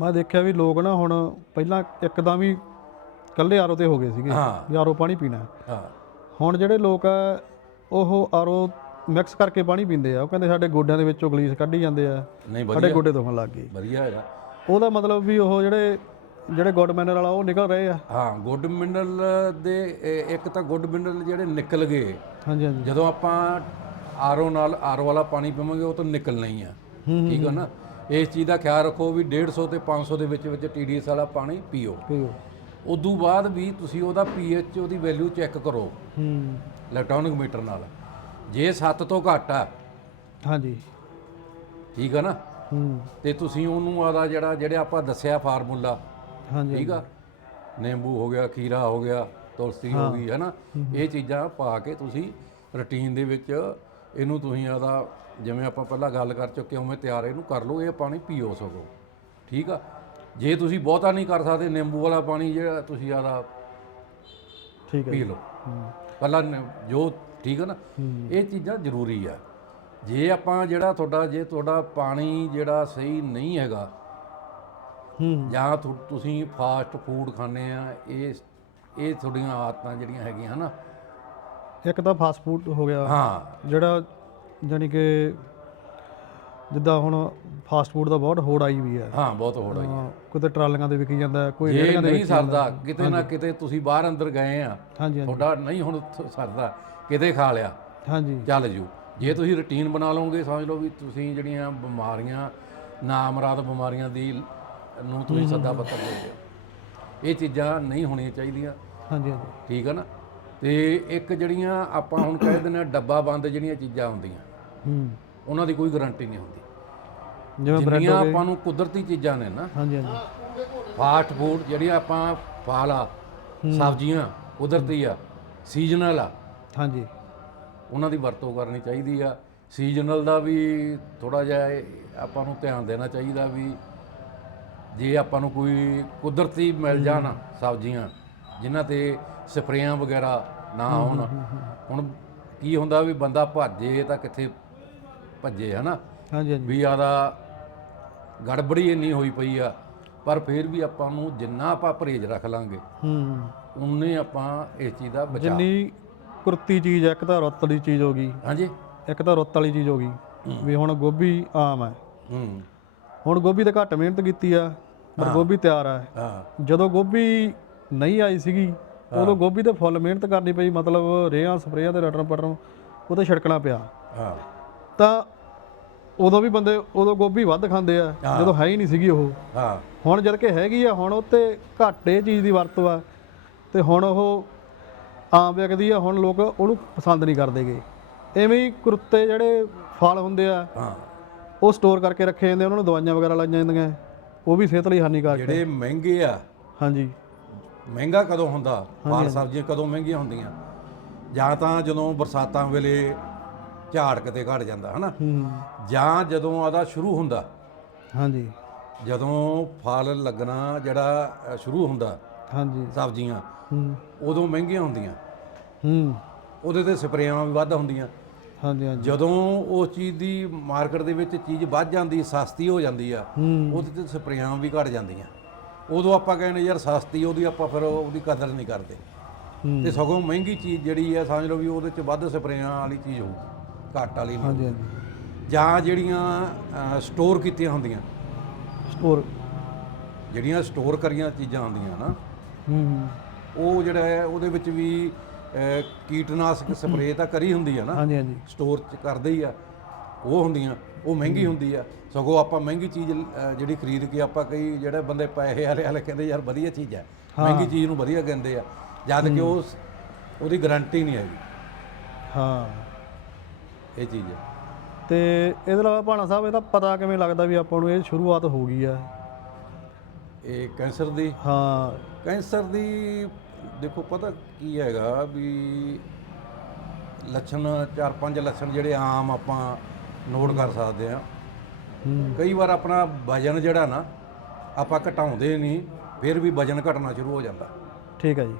ਮੈਂ ਦੇਖਿਆ ਵੀ ਲੋਕ ਨਾ ਹੁਣ ਪਹਿਲਾਂ ਇੱਕਦਮ ਹੀ ਕੱਲੇ ਆਰੋ ਤੇ ਹੋ ਗਏ ਸੀਗੇ। ਆਰੋ ਪਾਣੀ ਪੀਣਾ। ਹੈ। ਹੁਣ ਜਿਹੜੇ ਲੋਕ ਆ ਉਹ ਆਰੋ ਮਿਕਸ ਕਰਕੇ ਪਾਣੀ ਪੀਂਦੇ ਆ। ਉਹ ਕਹਿੰਦੇ ਸਾਡੇ ਗੋਡਿਆਂ ਦੇ ਵਿੱਚੋਂ ਗਲੀਸ ਕੱਢੀ ਜਾਂਦੇ ਆ। ਨਹੀਂ ਸਾਡੇ ਵਧੀਆ। ਗੋਡੇ ਦੁਖਣ ਲੱਗ ਗਏ। ਵਧੀਆ ਹੈਗਾ। ਉਹਦਾ ਮਤਲਬ ਵੀ ਉਹ ਜਿਹੜੇ ਜਿਹੜੇ ਗੁੱਡ ਮੈਨਰ ਵਾਲਾ ਉਹ ਨਿਕਲ ਰਹੇ ਆ। ਹਾਂ ਗੁੱਡ ਮਿਨਰਲ ਦੇ ਇਹ- ਇੱਕ ਤਾਂ ਗੁੱਡ ਮਿਨਰਲ ਜਿਹੜੇ ਨਿਕਲ ਗਏ। ਹਾਂਜੀ ਹਾਂਜੀ। ਜਦੋਂ ਆਪਾਂ ਆਰਓ ਨਾਲ ਆਰਓ ਵਾਲਾ ਪਾਣੀ ਪੀਵਾਂਗੇ ਉਹ ਤਾਂ ਨਿਕਲਣਾ ਹੀ ਆ। ਠੀਕ ਹੈ। ਨਾ? ਇਸ ਚੀਜ਼ ਦਾ ਖਿਆਲ ਰੱਖੋ ਵੀ 150 ਤੇ 500 ਦੇ ਵਿੱਚ ਵਿੱਚ ਟੀਡੀਐਸ ਵਾਲਾ ਪਾਣੀ ਪੀਓ। ਪੀਓ। ਉਦੋਂ ਬਾਅਦ ਵੀ ਤੁਸੀਂ ਉਹਦਾ ਪੀਐਚ ਉਹਦੀ ਵੈਲਿਊ ਚੈੱਕ ਕਰੋ। ਹੂੰ। ਇਲੈਕਟ੍ਰੋਨਿਕ ਮੀਟਰ ਨਾਲ। ਜੇ 7 ਤੋਂ ਘੱਟ ਆ। ਹਾਂਜੀ। ਠੀਕ ਹੈ ਨਾ? ਹੂੰ। ਤੇ ਤੁਸੀਂ ਉਹਨੂੰ ਆਦਾ ਜਿਹੜਾ ਜਿਹੜੇ ਆਪਾਂ ਦੱਸਿਆ ਫਾਰਮੂਲਾ। ਹਾਂਜੀ ਠੀਕ ਆ? ਨਿੰਬੂ ਹੋ ਗਿਆ ਖੀਰਾ ਹੋ ਗਿਆ ਤੁਲਸੀ ਹੋ ਗਈ ਹੈ ਨਾ ਇਹ ਚੀਜ਼ਾਂ ਪਾ ਕੇ ਤੁਸੀਂ ਰੁਟੀਨ ਦੇ ਵਿੱਚ ਇਹਨੂੰ ਤੁਸੀਂ ਆਦਾ ਜਿਵੇਂ ਆਪਾਂ ਪਹਿਲਾਂ ਗੱਲ ਕਰ ਚੁੱਕੇ ਉਵੇਂ ਤਿਆਰ ਇਹਨੂੰ ਕਰ ਲਓ ਇਹ ਪਾਣੀ ਪੀਓ ਸਕੋ ਠੀਕ ਆ? ਜੇ ਤੁਸੀਂ ਬਹੁਤਾ ਨਹੀਂ ਕਰ ਸਕਦੇ ਨਿੰਬੂ ਵਾਲਾ ਪਾਣੀ ਜਿਹੜਾ ਤੁਸੀਂ ਆਦਾ ਠੀਕ ਹੈ ਪੀ ਜੀ। ਲਓ। ਹੂੰ। ਪਹਿਲਾਂ ਨ- ਜੋ ਠੀਕ ਹੈ ਨਾ। ਇਹ ਚੀਜ਼ਾਂ ਜ਼ਰੂਰੀ ਆ। ਜੇ ਆਪਾਂ ਜਿਹੜਾ ਤੁਹਾਡਾ ਜੇ ਤੁਹਾਡਾ ਪਾਣੀ ਜਿਹੜਾ ਸਹੀ ਨਹੀਂ ਹੈਗਾ ਹੂੰ। ਜਾਂ ਤੁ- ਤੁਸੀਂ ਫਾਸਟ ਫੂਡ ਖਾਂਦੇ ਆ ਇਹ ਇਹ ਤੁਹਾਡੀਆਂ ਆਦਤਾਂ ਜਿਹੜੀਆਂ ਹੈਗੀਆਂ ਹਨਾ। ਇੱਕ ਤਾਂ ਫਾਸਟ ਫੂਡ ਹੋ ਗਿਆ। ਹਾਂ। ਜਿਹੜਾ ਜਾਨੀ ਕਿ ਜਿੱਦਾਂ ਹੁਣ ਫਾਸਟ ਫੂਡ ਦਾ ਬਹੁਤ ਹੋੜ ਆਈ ਵੀ ਹੈ। ਹਾਂ ਬਹੁਤ ਹੋੜਾ ਹਾਂ, ਕਿਤੇ ਟਰਾਲੀਆਂ ਦੇ ਵਿਕੀ ਜਾਂਦਾ ਕੋਈ ਦੇ ਨਹੀਂ ਸਰਦਾ ਕਿਤੇ ਨਾ ਕਿਤੇ ਤੁਸੀਂ ਬਾਹਰ ਅੰਦਰ ਗਏ ਆ ਤੁਹਾਡਾ ਨਹੀਂ ਹੁਣ ਸਰਦਾ ਕਿਤੇ ਖਾ ਲਿਆ। ਹਾਂਜੀ। ਚੱਲ ਜੂ। ਜੇ ਤੁਸੀਂ ਰੁਟੀਨ ਬਣਾ ਲਓਗੇ ਸਮਝ ਲਓ ਵੀ ਤੁਸੀਂ ਜਿਹੜੀਆਂ ਬਿਮਾਰੀਆਂ ਨਾ ਅਮਰਾਦ ਬਿਮਾਰੀਆਂ ਦੀ ਨੂੰ ਤੁਸੀਂ ਸੱਦਾ ਪੱਤਰ ਹੋ ਇਹ ਚੀਜ਼ਾਂ ਨਹੀਂ ਹੋਣੀਆਂ ਚਾਹੀਦੀਆਂ। ਹਾਂਜੀ ਹਾਂਜੀ। ਠੀਕ ਹੈ ਨਾ? ਤੇ ਇੱਕ ਜਿਹੜੀਆਂ ਆਪਾਂ ਹੁਣ ਕਹਿ ਦਿੰਦੇ ਆ ਡੱਬਾ ਬੰਦ ਜਿਹੜੀਆਂ ਚੀਜ਼ਾਂ ਹੁੰਦੀਆਂ। ਹੂੰ। ਉਹਨਾਂ ਦੀ ਕੋਈ ਗਾਰੰਟੀ ਨਹੀਂ ਹੁੰਦੀ। ਜਿਵੇਂ ਬ੍ਰੈਡ ਜਿੰਨੀਆਂ ਆਪਾਂ ਨੂੰ ਕੁਦਰਤੀ ਚੀਜ਼ਾਂ ਨੇ ਨਾ ਹਾਂਜੀ ਹਾਂਜੀ। ਫਾਸਟ ਫੂਡ ਜਿਹੜੀਆਂ ਆਪਾਂ ਫਲ ਆ ਸਬਜ਼ੀਆਂ ਕੁਦਰਤੀ ਆ ਸੀਜ਼ਨਲ ਆ ਹਾਂਜੀ। ਉਹਨਾਂ ਦੀ ਵਰਤੋਂ ਕਰਨੀ ਚਾਹੀਦੀ ਆ। ਸੀਜ਼ਨਲ ਦਾ ਵੀ ਥੋੜਾ ਜਿਹਾ ਇਹ ਆਪਾਂ ਨੂੰ ਧਿਆਨ ਦੇਣਾ ਚਾਹੀਦਾ ਵੀ ਜੇ ਆਪਾਂ ਨੂੰ ਕੋਈ ਕੁਦਰਤੀ ਮਿਲ ਜਾਣ ਸਬਜ਼ੀਆਂ ਜਿਨ੍ਹਾਂ ਤੇ ਸਪਰੇਆਂ ਵਗੈਰਾ ਨਾ ਹੋਣ ਹੁਣ ਕੀ ਹੁੰਦਾ ਵੀ ਬੰਦਾ ਭੱਜੇ ਤਾਂ ਕਿੱਥੇ ਭੱਜੇ ਹਨਾ। ਹਾਂਜੀ ਹਾਂਜੀ। ਵੀ ਆਦਾ ਗੜਬੜੀ ਇੰਨੀ ਹੋਈ ਪਈ ਆ ਪਰ ਫਿਰ ਵੀ ਆਪਾਂ ਨੂੰ ਜਿੰਨਾ ਆਪਾਂ ਪਰਹੇਜ਼ ਰੱਖ ਲਾਂਗੇ ਹੂੰ। ਉਨੇ ਆਪਾਂ ਇਸ ਚੀਜ਼ ਦਾ ਬਚਾਅ। ਜਿੰਨੀ ਕੁਰਤੀ ਚੀਜ਼ ਹੈ, ਇੱਕ ਤਾਂ ਰੁੱਤ ਦੀ ਚੀਜ਼ ਹੋ ਗਈ। ਹਾਂਜੀ। ਇੱਕ ਤਾਂ ਰੁੱਤ ਵਾਲੀ ਚੀਜ਼ ਹੋ ਗਈ ਵੀ ਹੁਣ ਗੋਭੀ ਆਮ ਹੈ ਹੂੰ। ਹੁਣ ਗੋਭੀ ਤੇ ਘੱਟ ਮਿਹਨਤ ਕੀਤੀ ਆ ਪਰ ਗੋਭੀ ਤਿਆਰ ਆ। ਹਾਂ। ਜਦੋਂ ਗੋਭੀ ਨਹੀਂ ਆਈ ਸੀਗੀ ਉਦੋਂ ਗੋਭੀ ਤੇ ਫੁੱਲ ਮਿਹਨਤ ਕਰਨੀ ਪਈ ਮਤਲਬ ਰੇਹਾਂ ਸਪਰੇਆਂ ਤੇ ਰਟਣ ਪਟਣ ਉਹ ਤੇ ਛਿੜਕਣਾ ਪਿਆ। ਹਾਂ। ਤਾਂ ਉਦੋਂ ਵੀ ਬੰਦੇ ਉਦੋਂ ਗੋਭੀ ਵੱਧ ਖਾਂਦੇ ਆ ਜਦੋਂ ਹੈ ਹੀ ਨਹੀਂ ਸੀਗੀ ਉਹ। ਹਾਂ। ਹੁਣ ਜਦ ਕਿ ਹੈਗੀ ਆ ਹੁਣ ਉੱਤੇ ਘੱਟ ਇਹ ਚੀਜ਼ ਦੀ ਵਰਤੋਂ ਆ। ਤੇ ਹੁਣ ਉਹ ਆਮ ਵਿਕਦੀ ਆ ਹੁਣ ਲੋਕ ਉਹਨੂੰ ਪਸੰਦ ਨਹੀਂ ਕਰਦੇਗੇ ਐਵੇਂ ਹੀ ਕੁਰਤੇ ਜਿਹੜੇ ਫਲ ਹੁੰਦੇ ਆ ਹਾਂ। ਉਹ ਸਟੋਰ ਕਰਕੇ ਰੱਖੇ ਜਾਂਦੇ ਉਹਨਾਂ ਨੂੰ ਦਵਾਈਆਂ ਵਗੈਰਾ ਲਾਈਆਂ ਜਾਂਦੀਆਂ। ਉਹ ਵੀ ਸਿਹਤ ਲਈ ਹਾਨੀਕਾਰਕ ਜਿਹੜੇ ਮਹਿੰਗੇ ਆ ਹਾਂਜੀ। ਮਹਿੰਗਾ ਕਦੋਂ ਹੁੰਦਾ? ਫਲ ਸਬਜ਼ੀਆਂ ਕਦੋਂ ਮਹਿੰਗੀਆਂ ਹੁੰਦੀਆਂ? ਜਾਂ ਤਾਂ ਜਦੋਂ ਬਰਸਾਤਾਂ ਵੇਲੇ ਝਾੜ ਕਿਤੇ ਘਟ ਜਾਂਦਾ ਹਨਾ? ਜਾਂ ਜਦੋਂ ਆਦਾ ਸ਼ੁਰੂ ਹੁੰਦਾ ਹਾਂਜੀ। ਜਦੋਂ ਫਲ ਲੱਗਣਾ ਜਿਹੜਾ ਸ਼ੁਰੂ ਹੁੰਦਾ ਹਾਂਜੀ। ਸਬਜ਼ੀਆਂ ਹੂੰ। ਉਦੋਂ ਮਹਿੰਗੀਆਂ ਹੁੰਦੀਆਂ। ਹੂੰ। ਉਹਦੇ ਤੇ ਸਪਰੇਆਂ ਵੀ ਵੱਧ ਹੁੰਦੀਆਂ। ਹਾਂਜੀ ਹਾਂਜੀ। ਜਦੋਂ ਉਸ ਚੀਜ਼ ਦੀ ਮਾਰਕੀਟ ਦੇ ਵਿੱਚ ਚੀਜ਼ ਵੱਧ ਜਾਂਦੀ ਸਸਤੀ ਹੋ ਜਾਂਦੀ ਆ ਉਹਦੇ ਤੇ ਸਪਰੇਆਂ ਵੀ ਘਟ ਜਾਂਦੀਆਂ। ਉਦੋਂ ਆਪਾਂ ਕਹਿੰਦੇ ਯਾਰ ਸਸਤੀ ਉਹਦੀ ਆਪਾਂ ਫਿਰ ਉਹਦੀ ਕਦਰ ਨਹੀਂ ਕਰਦੇ। ਤੇ ਸਗੋਂ ਮਹਿੰਗੀ ਚੀਜ਼ ਜਿਹੜੀ ਆ ਸਮਝ ਲਓ ਵੀ ਉਹਦੇ ਚ ਵੱਧ ਸਪਰੇਆਂ ਵਾਲੀ ਚੀਜ਼ ਹੋਊਗੀ। ਘੱਟ ਵਾਲੀ ਹਾਂਜੀ ਹਾਂਜੀ। ਜਾਂ ਜਿਹੜੀਆਂ ਸਟੋਰ ਕੀਤੀਆਂ ਹੁੰਦੀਆਂ। ਸਟੋਰ ਜਿਹੜੀਆਂ ਸਟੋਰ ਕਰੀਆਂ ਚੀਜ਼ਾਂ ਹੁੰਦੀਆਂ ਨਾ ਹੂੰ ਉਹ ਜਿਹੜਾ ਹੈ ਉਹਦੇ ਵਿੱਚ ਵੀ ਅਹ, ਕੀਟਨਾਸ਼ਕ ਸਪਰੇਅ ਤਾਂ ਕਰੀ ਹੁੰਦੀ ਆ ਨਾ। ਹਾਂਜੀ ਹਾਂਜੀ। ਸਟੋਰ ਚ ਕਰਦੇ ਹੀ ਆ। ਉਹ ਹੁੰਦੀਆਂ ਉਹ ਮਹਿੰਗੀ ਹੁੰਦੀ ਆ। ਸਗੋਂ ਆਪਾਂ ਮਹਿੰਗੀ ਚੀਜ਼ ਅਹ, ਜਿਹੜੀ ਖਰੀਦ ਕੇ ਆਪਾਂ ਕਈ ਜਿਹੜੇ ਬੰਦੇ ਪੈਸੇ ਵਾਲੇ ਵਾਲੇ ਕਹਿੰਦੇ ਯਾਰ ਵਧੀਆ ਚੀਜ਼ ਹੈ। ਮਹਿੰਗੀ ਚੀਜ਼ ਨੂੰ ਵਧੀਆ ਕਹਿੰਦੇ ਆ। ਜਦ ਕਿ ਉਹ ਉਹਦੀ ਗਾਰੰਟੀ ਨਹੀਂ ਹੈਗੀ। ਹਾਂ। ਇਹ ਚੀਜ਼ ਹੈ। ਤੇ ਇਹਦੇ ਇਲਾਵਾ ਭਾਣਾ ਸਾਹਿਬ ਇਹਦਾ ਪਤਾ ਕਿਵੇਂ ਲੱਗਦਾ ਵੀ ਆਪਾਂ ਨੂੰ ਇਹ ਸ਼ੁਰੂਆਤ ਹੋ ਗਈ ਆ ਇਹ ਕੈਂਸਰ ਦੀ? ਹਾਂ। ਕੈਂਸਰ ਦੀ ਦੇਖੋ ਪਤਾ ਕੀ ਹੈਗਾ ਵੀ ਲੱਛਣ ਚਾਰ ਪੰਜ ਲੱਛਣ ਜਿਹੜੇ ਆਮ ਆਪਾਂ ਨੋਟ ਕਰ ਸਕਦੇ ਆ ਹੂੰ। ਕਈ ਵਾਰ ਆਪਣਾ ਵਜਨ ਜਿਹੜਾ ਨਾ ਆਪਾਂ ਘਟਾਉਂਦੇ ਨਹੀਂ ਫਿਰ ਵੀ ਵਜਨ ਘਟਣਾ ਸ਼ੁਰੂ ਹੋ ਜਾਂਦਾ। ਠੀਕ ਹੈ ਜੀ।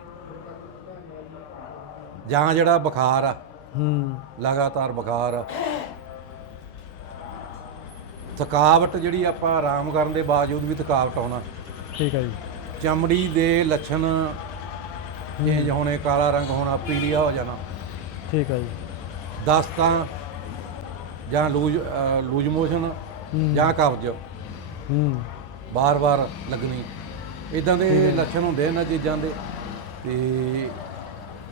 ਜਾਂ ਜਿਹੜਾ ਬੁਖਾਰ ਆ ਹੂੰ। ਲਗਾਤਾਰ ਬੁਖਾਰ ਥਕਾਵਟ ਜਿਹੜੀ ਆਪਾਂ ਆਰਾਮ ਕਰਨ ਦੇ ਬਾਵਜੂਦ ਵੀ ਥਕਾਵਟ ਆਉਣਾ। ਠੀਕ ਹੈ ਜੀ। ਚਮੜੀ ਦੇ ਲੱਛਣ ਚੇਂਜ ਹੋਣੇ ਕਾਲਾ ਰੰਗ ਹੋਣਾ ਪੀਲੀਆ ਹੋ ਜਾਣਾ। ਠੀਕ ਹੈ ਜੀ। ਦਸਤਾਂ ਜਾਂ ਲੂਜ ਲੂਜ ਮੋਸ਼ਨ ਜਾਂ ਕਬਜ਼। ਹੂੰ। ਬਾਰ-ਬਾਰ ਲੱਗਣੀ। ਇਦਾਂ ਦੇ ਲੱਛਣ ਹੁੰਦੇ ਇਹਨਾਂ ਚੀਜ਼ਾਂ ਦੇ। ਤੇ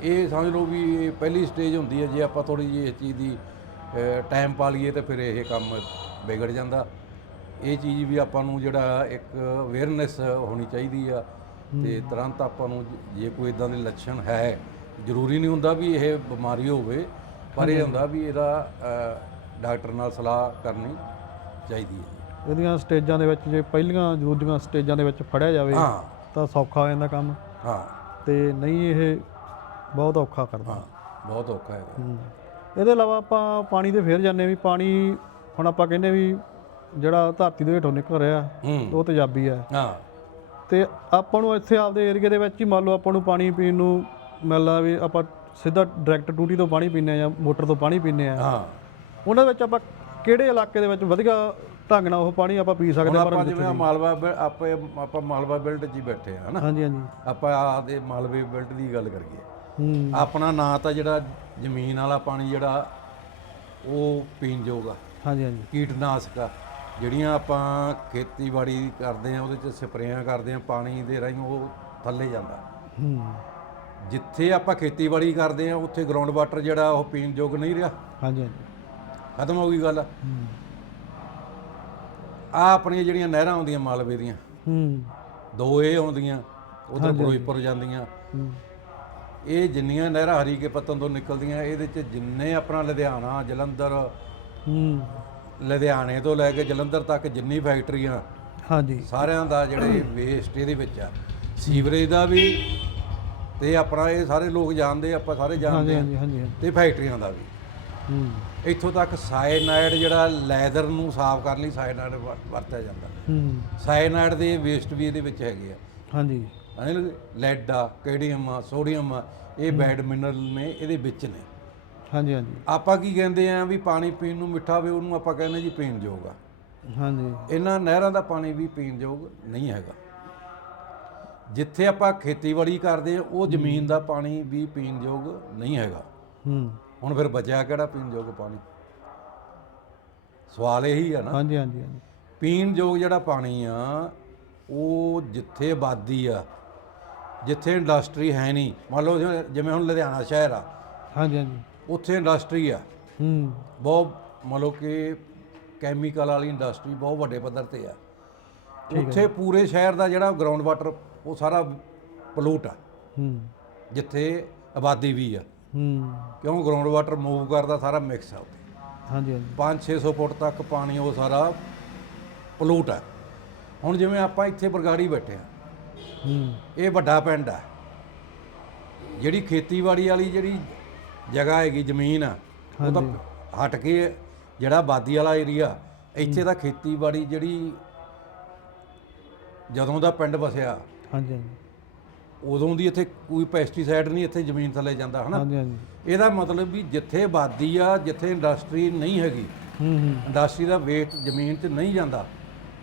ਇਹ ਸਮਝ ਲਓ ਵੀ ਇਹ ਪਹਿਲੀ ਸਟੇਜ ਹੁੰਦੀ ਹੈ ਜੇ ਆਪਾਂ ਥੋੜੀ ਜਿਹੀ ਇਸ ਚੀਜ਼ ਦੀ ਟਾਈਮ ਪਾ ਲਈਏ ਤੇ ਫਿਰ ਇਹ ਕੰਮ ਵਿਗੜ ਜਾਂਦਾ। ਇਹ ਚੀਜ਼ ਵੀ ਆਪਾਂ ਨੂੰ ਜਿਹੜਾ ਇੱਕ ਅਵੇਅਰਨੈਸ ਹੋਣੀ ਚਾਹੀਦੀ ਆ ਤੇ ਤੁਰੰਤ ਆਪਾਂ ਨੂੰ ਜੇ ਕੋਈ ਇਦਾਂ ਦੇ ਲੱਛਣ ਹੈ ਜ਼ਰੂਰੀ ਨਹੀਂ ਹੁੰਦਾ ਵੀ ਇਹ ਬਿਮਾਰੀ ਹੋਵੇ ਪਰ ਇਹ ਹੁੰਦਾ ਵੀ ਇਹਦਾ ਡਾਕਟਰ ਨਾਲ ਸਲਾਹ ਕਰਨੀ ਚਾਹੀਦੀ ਹੈ। ਇਹਦੀਆਂ ਸਟੇਜਾਂ ਦੇ ਵਿੱਚ ਜੇ ਪਹਿਲੀਆਂ ਦੂਜੀਆਂ ਸਟੇਜਾਂ ਦੇ ਵਿੱਚ ਫੜਿਆ ਜਾਵੇ ਤਾਂ ਸੌਖਾ ਹੋ ਜਾਂਦਾ ਕੰਮ। ਹਾਂ। ਤੇ ਨਹੀਂ ਇਹ ਬਹੁਤ ਔਖਾ ਕਰਦਾ। ਹਾਂ ਬਹੁਤ ਔਖਾ ਹੈ ਹੂੰ। ਇਹਦੇ ਇਲਾਵਾ ਆਪਾਂ ਪਾਣੀ ਤੇ ਫੇਰ ਜਾਂਦੇ ਵੀ ਪਾਣੀ ਹੁਣ ਆਪਾਂ ਕਹਿੰਦੇ ਵੀ ਜਿਹੜਾ ਧਰਤੀ ਦੇ ਹੇਠੋਂ ਨਿਕਲ ਰਿਹਾ ਹੂੰ। ਉਹ ਤੇਜ਼ਾਬੀ ਹੈ। ਹਾਂ। ਤੇ ਆਪਾਂ ਨੂੰ ਇੱਥੇ ਆਪਦੇ ਏਰੀਏ ਦੇ ਵਿੱਚ ਹੀ ਮੰਨ ਲਓ ਆਪਾਂ ਨੂੰ ਪਾਣੀ ਪੀਣ ਨੂੰ ਮਿਲਦਾ ਵੀ ਆਪਾਂ ਸਿੱਧਾ ਡਾਇਰੈਕਟ ਟੂਟੀ ਤੋਂ ਪਾਣੀ ਪੀਂਦੇ ਆ ਜਾਂ ਮੋਟਰ ਤੋਂ ਪਾਣੀ ਪੀਂਦੇ ਆ ਹਾਂ। ਉਹਨਾਂ ਵਿੱਚ ਆਪਾਂ ਕਿਹੜੇ ਇਲਾਕੇ ਦੇ ਵਿੱਚ ਵਧੀਆ ਢੰਗ ਨਾਲ ਉਹ ਪਾਣੀ ਆਪਾਂ ਪੀ ਸਕਦੇ ਹਾਂ ਪਰ ਆਪਾਂ ਜਿਵੇਂ ਆਹ ਮਾਲਵਾ ਆਪਾਂ ਆਪਾਂ ਮਾਲਵਾ ਬੈਲਟ 'ਚ ਹੀ ਬੈਠੇ ਆ ਹਨਾ? ਹਾਂਜੀ ਹਾਂਜੀ। ਆਪਾਂ ਆਦੇ ਮਾਲਵੇ ਬੈਲਟ ਦੀ ਗੱਲ ਕਰੀਏ। ਹੂੰ ਆਪਣਾ ਨਾਂ ਤਾਂ ਜਿਹੜਾ ਜ਼ਮੀਨ ਵਾਲਾ ਪਾਣੀ ਜਿਹੜਾ ਉਹ ਪੀਣ ਯੋਗ ਆ। ਹਾਂਜੀ ਹਾਂਜੀ। ਕੀਟਨਾਸ਼ਕ ਆ। ਜਿਹੜੀਆਂ ਆਪਾਂ ਖੇਤੀਬਾੜੀ ਕਰਦੇ ਆ ਉਹਦੇ ਚ ਸਪਰੇਆਂ ਕਰਦੇ ਆ ਪਾਣੀ ਦੇ ਰਾਹੀਂ ਉਹ ਥੱਲੇ ਜਾਂਦਾ। ਹੂੰ। ਜਿੱਥੇ ਆਪਾਂ ਖੇਤੀਬਾੜੀ ਕਰਦੇ ਆ ਉੱਥੇ ਗਰਾਊਂਡ ਵਾਟਰ ਜਿਹੜਾ ਉਹ ਪੀਣ ਯੋਗ ਨਹੀਂ ਰਿਹਾ। ਹਾਂਜੀ ਹਾਂਜੀ। ਖਤਮ ਹੋ ਗਈ ਗੱਲ। ਆ ਆਪਣੀਆਂ ਜਿਹੜੀਆਂ ਨਹਿਰਾਂ ਆਉਂਦੀਆਂ ਮਾਲਵੇ ਦੀਆਂ। ਹੂੰ। ਦੋ ਇਹ ਆਉਂਦੀਆਂ ਉਧਰ ਫਿਰੋਜ਼ਪੁਰ ਜਾਂਦੀਆਂ। ਹੂੰ। ਇਹ ਜਿੰਨੀਆਂ ਨਹਿਰਾਂ ਹਰੀਕੇ ਪੱਤਨ ਤੋਂ ਨਿਕਲਦੀਆਂ ਇਹਦੇ ਚ ਜਿੰਨੇ ਆਪਣਾ ਲੁਧਿਆਣਾ ਜਲੰਧਰ ਹੂੰ। ਲੁਧਿਆਣੇ ਤੋਂ ਲੈ ਕੇ ਜਲੰਧਰ ਤੱਕ ਜਿੰਨੀ ਫੈਕਟਰੀਆਂ ਹਾਂਜੀ। ਸਾਰਿਆਂ ਦਾ ਜਿਹੜੇ ਵੇਸਟ ਇਹਦੇ ਵਿੱਚ ਆ। ਸੀਵਰੇਜ ਦਾ ਵੀ ਤੇ ਆਪਣਾ ਇਹ ਸਾਰੇ ਲੋਕ ਜਾਣਦੇ ਆਪਾਂ ਸਾਰੇ ਜਾਣਦੇ ਆ। ਹਾਂਜੀ ਹਾਂਜੀ। ਤੇ ਫੈਕਟਰੀਆਂ ਦਾ ਵੀ। ਹੂੰ। ਇੱਥੋਂ ਤੱਕ ਸਾਇਨਾਈਡ ਜਿਹੜਾ ਲੈਦਰ ਨੂੰ ਸਾਫ਼ ਕਰਨ ਲਈ ਸਾਇਨਾਈਡ ਵਰ- ਵਰਤਿਆ ਜਾਂਦਾ। ਹੂੰ। ਸਾਇਨਾਈਡ ਦੇ ਵੇਸਟ ਵੀ ਇਹਦੇ ਵਿੱਚ ਹੈਗੇ ਆ। ਹਾਂਜੀ। ਅਨਿਲ ਲੈਡ ਆ ਕੈਡੀਅਮ ਆ ਸੋਡੀਅਮ ਆ ਇਹ ਬੈਡ ਮਿਨਰਲ ਨੇ ਇਹਦੇ ਵਿੱਚ ਨੇ। ਹਾਂਜੀ ਹਾਂਜੀ। ਆਪਾਂ ਕੀ ਕਹਿੰਦੇ ਆ ਵੀ ਪਾਣੀ ਪੀਣ ਨੂੰ ਮਿੱਠਾ ਹੋਵੇ ਉਹਨੂੰ ਆਪਾਂ ਕਹਿੰਦੇ ਜੀ ਪੀਣ ਯੋਗ ਆ। ਹਾਂਜੀ। ਇਹਨਾਂ ਨਹਿਰਾਂ ਦਾ ਪਾਣੀ ਵੀ ਪੀਣ ਯੋਗ ਨਹੀਂ ਹੈਗਾ। ਜਿੱਥੇ ਆਪਾਂ ਖੇਤੀਬਾੜੀ ਕਰਦੇ ਆ ਉਹ ਜ਼ਮੀਨ ਦਾ ਪਾਣੀ ਵੀ ਪੀਣ ਯੋਗ ਨਹੀਂ ਹੈਗਾ। ਹੂੰ। ਹੁਣ ਫਿਰ ਬਚਿਆ ਕਿਹੜਾ ਪੀਣ ਯੋਗ ਪਾਣੀ? ਸਵਾਲ ਇਹੀ ਆ ਨਾ। ਹਾਂਜੀ ਹਾਂਜੀ ਹਾਂਜੀ। ਪੀਣ ਯੋਗ ਜਿਹੜਾ ਪਾਣੀ ਆ ਉਹ ਜਿੱਥੇ ਆਬਾਦੀ ਆ ਜਿੱਥੇ ਇੰਡਸਟਰੀ ਹੈ ਨਹੀਂ। ਮੰਨ ਲਓ ਜਿਵੇਂ- ਜਿਵੇਂ ਹੁਣ ਲੁਧਿਆਣਾ ਸ਼ਹਿਰ ਆ। ਹਾਂਜੀ ਹਾਂਜੀ। ਉੱਥੇ ਇੰਡਸਟਰੀ ਆ। ਹੂੰ। ਬਹੁਤ ਮੰਨ ਲਓ ਕਿ ਕੈਮੀਕਲ ਵਾਲੀ ਇੰਡਸਟਰੀ ਬਹੁਤ ਵੱਡੇ ਪੱਧਰ ਤੇ ਆ। ਉੱਥੇ ਪੂਰੇ ਸ਼ਹਿਰ ਦਾ ਜਿਹੜਾ ਗਰਾਊਂਡ ਵਾਟਰ ਉਹ ਸਾਰਾ ਪੋਲੂਟ ਆ। ਹੂੰ। ਜਿੱਥੇ ਆਬਾਦੀ ਵੀ ਆ। ਹੂੰ। ਕਿਉਂ? ਗਰਾਊਂਡ ਵਾਟਰ ਮੂਵ ਕਰਦਾ ਸਾਰਾ ਮਿਕਸ ਆ ਉੱਥੇ। ਹਾਂਜੀ ਹਾਂਜੀ। 5-600 ਫੁੱਟ ਤੱਕ ਪਾਣੀ ਉਹ ਸਾਰਾ ਪੋਲੂਟ ਆ। ਹੁਣ ਜਿਵੇਂ ਆਪਾਂ ਇੱਥੇ ਬਰਗਾੜੀ ਬੈਠੇ ਆ। ਹੂੰ। ਇਹ ਵੱਡਾ ਪਿੰਡ ਆ। ਜਿਹੜੀ ਖੇਤੀਬਾੜੀ ਵਾਲੀ ਜਿਹੜੀ ਜਗ੍ਹਾ ਹੈਗੀ ਜ਼ਮੀਨ ਆ ਉਹ ਤਾਂ ਹਟ ਕੇ ਜਿਹੜਾ ਆਬਾਦੀ ਵਾਲਾ ਏਰੀਆ ਇੱਥੇ ਤਾਂ ਖੇਤੀਬਾੜੀ ਜਿਹੜੀ ਜਦੋਂ ਦਾ ਪਿੰਡ ਵਸਿਆ ਹਾਂਜੀ ਹਾਂਜੀ। ਉਦੋਂ ਦੀ ਇੱਥੇ ਕੋਈ ਪੈਸਟੀਸਾਈਡ ਨਹੀਂ ਇੱਥੇ ਜ਼ਮੀਨ ਥੱਲੇ ਜਾਂਦਾ ਹਨਾ? ਹਾਂਜੀ ਹਾਂਜੀ। ਇਹਦਾ ਮਤਲਬ ਵੀ ਜਿੱਥੇ ਆਬਾਦੀ ਆ ਜਿੱਥੇ ਇੰਡਸਟਰੀ ਨਹੀਂ ਹੈਗੀ ਹੂੰ ਹੂੰ। ਇੰਡਸਟਰੀ ਦਾ ਵੇਸਟ ਜ਼ਮੀਨ 'ਚ ਨਹੀਂ ਜਾਂਦਾ।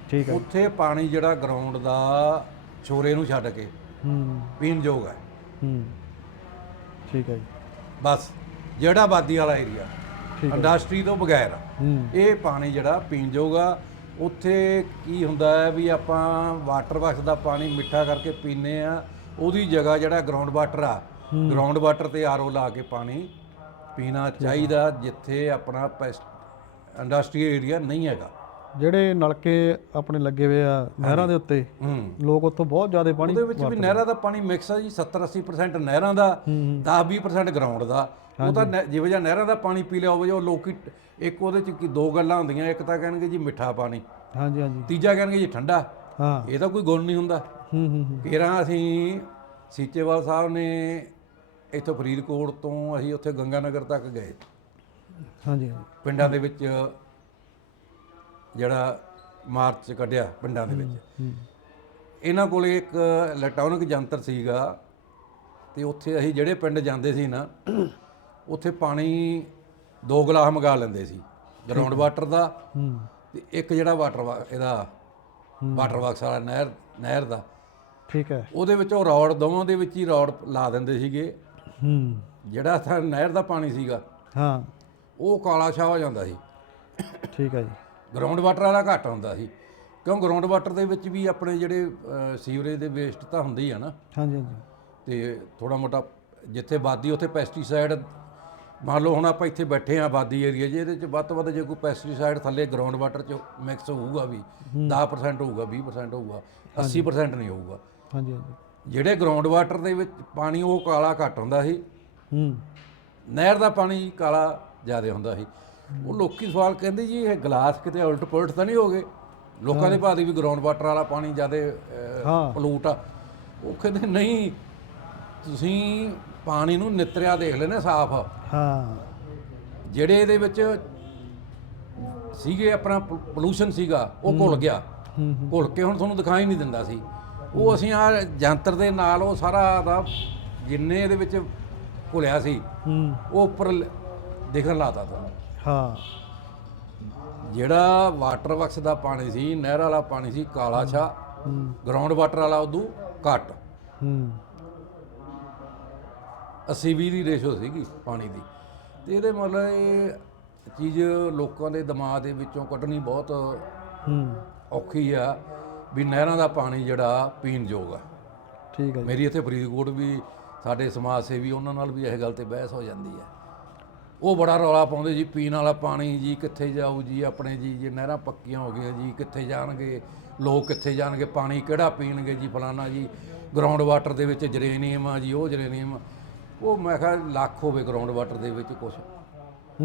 ਠੀਕ ਹੈ ਉੱਥੇ ਪਾਣੀ ਜਿਹੜਾ ਗਰਾਊਂਡ ਦਾ ਛੋਰੇ ਨੂੰ ਛੱਡ ਕੇ। ਹੂੰ। ਪੀਣ ਯੋਗ ਹੈ। ਹੂੰ। ਠੀਕ ਹੈ ਜੀ। ਬਸ ਜਿਹੜਾ ਆਬਾਦੀ ਵਾਲਾ ਏਰੀਆ ਠੀਕ ਇੰਡਸਟਰੀ ਤੋਂ ਬਗੈਰ ਆ। ਹੂੰ। ਇਹ ਪਾਣੀ ਜਿਹੜਾ ਪੀਣ ਯੋਗ ਆ ਉੱਥੇ ਕੀ ਹੁੰਦਾ ਹੈ ਵੀ ਆਪਾਂ ਵਾਟਰ ਵਰਕਸ ਦਾ ਪਾਣੀ ਮਿੱਠਾ ਕਰਕੇ ਪੀਨੇ ਆ ਉਹਦੀ ਜਗ੍ਹਾ ਜਿਹੜਾ ਗਰਾਊਂਡ ਵਾਟਰ ਆ ਗਰਾਊਂਡ ਵਾਟਰ ਤੇ ਆਰਓ ਲਾ ਕੇ ਪਾਣੀ ਪੀਣਾ ਚਾਹੀਦਾ ਜਿੱਥੇ ਆਪਣਾ ਇੰਡਸਟਰੀ ਏਰੀਆ ਨਹੀਂ ਹੈਗਾ। ਜਿਹੜੇ ਨਲਕੇ ਆਪਣੇ ਲੱਗੇ ਹੋਏ ਆ ਨਹਿਰਾਂ ਦੇ ਉੱਤੇ ਲੋਕ ਉੱਥੋਂ ਬਹੁਤ ਜ਼ਿਆਦਾ ਪਾਣੀ ਉਹਦੇ ਵਿੱਚ ਵੀ ਨਹਿਰਾਂ ਦਾ ਪਾਣੀ ਮਿਕਸ ਆ ਜੀ 70 80% ਨਹਿਰਾਂ ਦਾ 10 20% ਗਰਾਊਂਡ ਦਾ। ਉਹ ਤਾਂ ਜਿਵੇਂ ਜਿਹਾ ਨਹਿਰਾਂ ਦਾ ਪਾਣੀ ਪੀ ਲਿਆ ਹੋਵੇ ਉਹ ਲੋਕੀ ਇੱਕ ਉਹਦੇ ਚ ਕੀ ਦੋ ਗੱਲਾਂ ਹੁੰਦੀਆਂ ਇੱਕ ਤਾਂ ਕਹਿਣਗੇ ਜੀ ਮਿੱਠਾ ਪਾਣੀ। ਹਾਂਜੀ ਹਾਂਜੀ। ਤੀਜਾ ਕਹਿਣਗੇ ਜੀ ਠੰਡਾ। ਹਾਂ। ਇਹ ਤਾਂ ਕੋਈ ਗੁਣ ਨਹੀਂ ਹੁੰਦਾ। ਹੂੰ ਹੂੰ ਕੇਰਾਂ ਅਸੀਂ ਸੀਚੇਵਾਲ ਸਾਹਿਬ ਨੇ ਇੱਥੋਂ ਫਰੀਦਕੋਟ ਤੋਂ ਅਸੀਂ ਉੱਥੇ ਗੰਗਾਨਗਰ ਤੱਕ ਗਏ। ਹਾਂਜੀ। ਪਿੰਡਾਂ ਦੇ ਵਿੱਚ ਜਿਹੜਾ ਮਾਰਚ ਕੱਢਿਆ ਪਿੰਡਾਂ ਦੇ ਵਿੱਚ। ਇਹਨਾਂ ਕੋਲੇ ਇੱਕ ਇਲੈਕਟ੍ਰੋਨਿਕ ਯੰਤਰ ਸੀਗਾ ਤੇ ਉੱਥੇ ਅਸੀਂ ਜਿਹੜੇ ਪਿੰਡ ਜਾਂਦੇ ਸੀ ਨਾ ਉੱਥੇ ਪਾਣੀ ਦੋ ਗਲਾਸ ਮੰਗਾ ਲੈਂਦੇ ਸੀ ਗਰਾਊਂਡ ਵਾਟਰ ਦਾ ਤੇ ਇੱਕ ਜਿਹੜਾ ਵਾਟਰ ਇਹਦਾ ਵਾਟਰ ਬਾਕਸ ਵਾਲਾ ਨਹਿਰ ਨਹਿਰ ਦਾ। ਠੀਕ ਹੈ। ਉਹਦੇ ਵਿੱਚ ਉਹ ਰੌਡ ਦੋਵਾਂ ਦੇ ਵਿੱਚ ਹੀ ਰੌਡ ਲਾ ਦਿੰਦੇ ਸੀਗੇ। ਹੂੰ। ਜਿਹੜਾ ਤਾਂ ਨਹਿਰ ਦਾ ਪਾਣੀ ਸੀਗਾ ਹਾਂ। ਉਹ ਕਾਲਾ ਛਾ ਹੋ ਜਾਂਦਾ ਸੀ। ਠੀਕ ਹੈ ਜੀ। ਗਰਾਊਂਡ ਵਾਟਰ ਵਾਲਾ ਘੱਟ ਹੁੰਦਾ ਸੀ। ਕਿਉਂ ਗਰਾਊਂਡ ਵਾਟਰ ਦੇ ਵਿੱਚ ਵੀ ਆਪਣੇ ਜਿਹੜੇ ਅਹ, ਸੀਵਰੇਜ ਦੇ ਵੇਸਟ ਤਾਂ ਹੁੰਦੇ ਹੀ ਆ ਨਾ। ਹਾਂਜੀ ਹਾਂਜੀ। ਤੇ ਥੋੜਾ ਮੋਟਾ ਜਿੱਥੇ ਆਬਾਦੀ ਉੱਥੇ ਪੈਸਟੀਸਾਈਡ ਮੰਨ ਲਓ ਹੁਣ ਆਪਾਂ ਇੱਥੇ ਬੈਠੇ ਆ ਆਬਾਦੀ ਏਰੀਆ 'ਚ ਇਹਦੇ 'ਚ ਵੱਧ ਤੋਂ ਵੱਧ ਜੇ ਕੋਈ ਪੈਸਟੀਸਾਈਡ ਥੱਲੇ ਗਰਾਊਂਡ ਵਾਟਰ 'ਚ ਮਿਕਸ ਹੋਊਗਾ ਵੀ 10% ਹੋਊਗਾ 20% ਹੋਊਗਾ 80% ਨਹੀਂ ਹੋਊਗਾ। ਹਾਂਜੀ ਹਾਂਜੀ। ਜਿਹੜੇ ਗਰਾਊਂਡ ਵਾਟਰ ਦੇ ਵਿੱਚ ਪਾਣੀ ਉਹ ਕਾਲਾ ਘੱਟ ਹੁੰਦਾ ਸੀ। ਹੂੰ। ਨਹਿਰ ਦਾ ਪਾਣੀ ਕਾਲਾ ਜ਼ਿਆਦਾ ਹੁੰਦਾ ਸੀ। ਉਹ ਲੋਕੀ ਸਵਾਲ ਕਹਿੰਦੇ ਜੀ ਇਹ ਗਲਾਸ ਕਿਤੇ ਉਲਟ ਪੁਲਟ ਤਾਂ ਨਹੀਂ ਹੋ ਗਏ? ਲੋਕਾਂ ਦੇ ਭਾਦੀ ਵੀ ਗਰਾਊਂਡ ਵਾਟਰ ਵਾਲਾ ਪਾਣੀ ਜ਼ਿਆਦਾ। ਪੋਲੂਟ ਆ। ਉਹ ਕਹਿੰਦੇ ਨਹੀਂ ਤੁਸੀਂ ਪਾਣੀ ਨੂੰ ਨਿਤਰਿਆ ਦੇਖ ਲੈਣਾ ਸਾਫ਼। ਹਾਂ। ਜਿਹੜੇ ਇਹਦੇ ਵਿੱਚ ਸੀਗੇ ਆਪਣਾ ਪੋਲੂਸ਼ਨ ਸੀਗਾ ਉਹ ਘੁਲ ਗਿਆ। ਘੁਲ ਕੇ ਹੁਣ ਤੁਹਾਨੂੰ ਦਿਖਾਈ ਨਹੀਂ ਦਿੰਦਾ ਸੀ। ਉਹ ਅਸੀਂ ਆ ਜੰਤਰ ਦੇ ਨਾਲ ਉਹ ਸਾਰਾ ਦਾ ਜਿੰਨੇ ਇਹਦੇ ਵਿੱਚ ਘੁਲਿਆ ਸੀ ਉਹ ਉੱਪਰ ਦਿਖਣ ਲਾਤਾ ਤੁਹਾਨੂੰ। ਹਾਂ। ਜਿਹੜਾ ਵਾਟਰ ਵਰਕਸ ਦਾ ਪਾਣੀ ਸੀ ਨਹਿਰ ਵਾਲਾ ਪਾਣੀ ਸੀ ਕਾਲਾ ਛਾ ਹੂੰ। ਗਰਾਊਂਡ ਵਾਟਰ ਵਾਲਾ ਉਦੋਂ ਘੱਟ। ਹੂੰ। 80 20 ਦੀ ਰੇਸ਼ੋ ਸੀਗੀ ਪਾਣੀ ਦੀ। ਤੇ ਇਹਦੇ ਮਤਲਬ ਇਹ ਚੀਜ਼ ਲੋਕਾਂ ਦੇ ਦਿਮਾਗ ਦੇ ਵਿੱਚੋਂ ਕੱਢਣੀ ਬਹੁਤ ਹੂੰ। ਔਖੀ ਆ ਵੀ ਨਹਿਰਾਂ ਦਾ ਪਾਣੀ ਜਿਹੜਾ ਪੀਣ ਯੋਗ ਆ। ਠੀਕ ਹੈ ਜੀ। ਮੇਰੀ ਇੱਥੇ ਫਰੀਦਕੋਟ ਵੀ ਸਾਡੇ ਸਮਾਜ ਸੇਵੀ ਉਹਨਾਂ ਨਾਲ ਵੀ ਇਹ ਗੱਲ ਤੇ ਬਹਿਸ ਹੋ ਜਾਂਦੀ ਹੈ ਉਹ ਬੜਾ ਰੌਲਾ ਪਾਉਂਦੇ ਜੀ ਪੀਣ ਵਾਲਾ ਪਾਣੀ ਜੀ ਕਿੱਥੇ ਜਾਊ ਜੀ ਆਪਣੇ ਜੀ ਜੇ ਨਹਿਰਾਂ ਪੱਕੀਆਂ ਹੋ ਗਈਆਂ ਜੀ ਕਿੱਥੇ ਜਾਣਗੇ? ਲੋਕ ਕਿੱਥੇ ਜਾਣਗੇ? ਪਾਣੀ ਕਿਹੜਾ ਪੀਣਗੇ ਜੀ ਫਲਾਨਾ ਜੀ? ਗਰਾਊਂਡ ਵਾਟਰ ਦੇ ਵਿੱਚ ਜਰੇਨੀਅਮ ਆ ਜੀ ਉਹ ਜਰੇਨੀਅਮ ਉਹ ਮੈਂ ਕਿਹਾ ਲੱਖ ਹੋਵੇ ਗਰਾਊਂਡ ਵਾਟਰ ਦੇ ਵਿੱਚ ਕੁਝ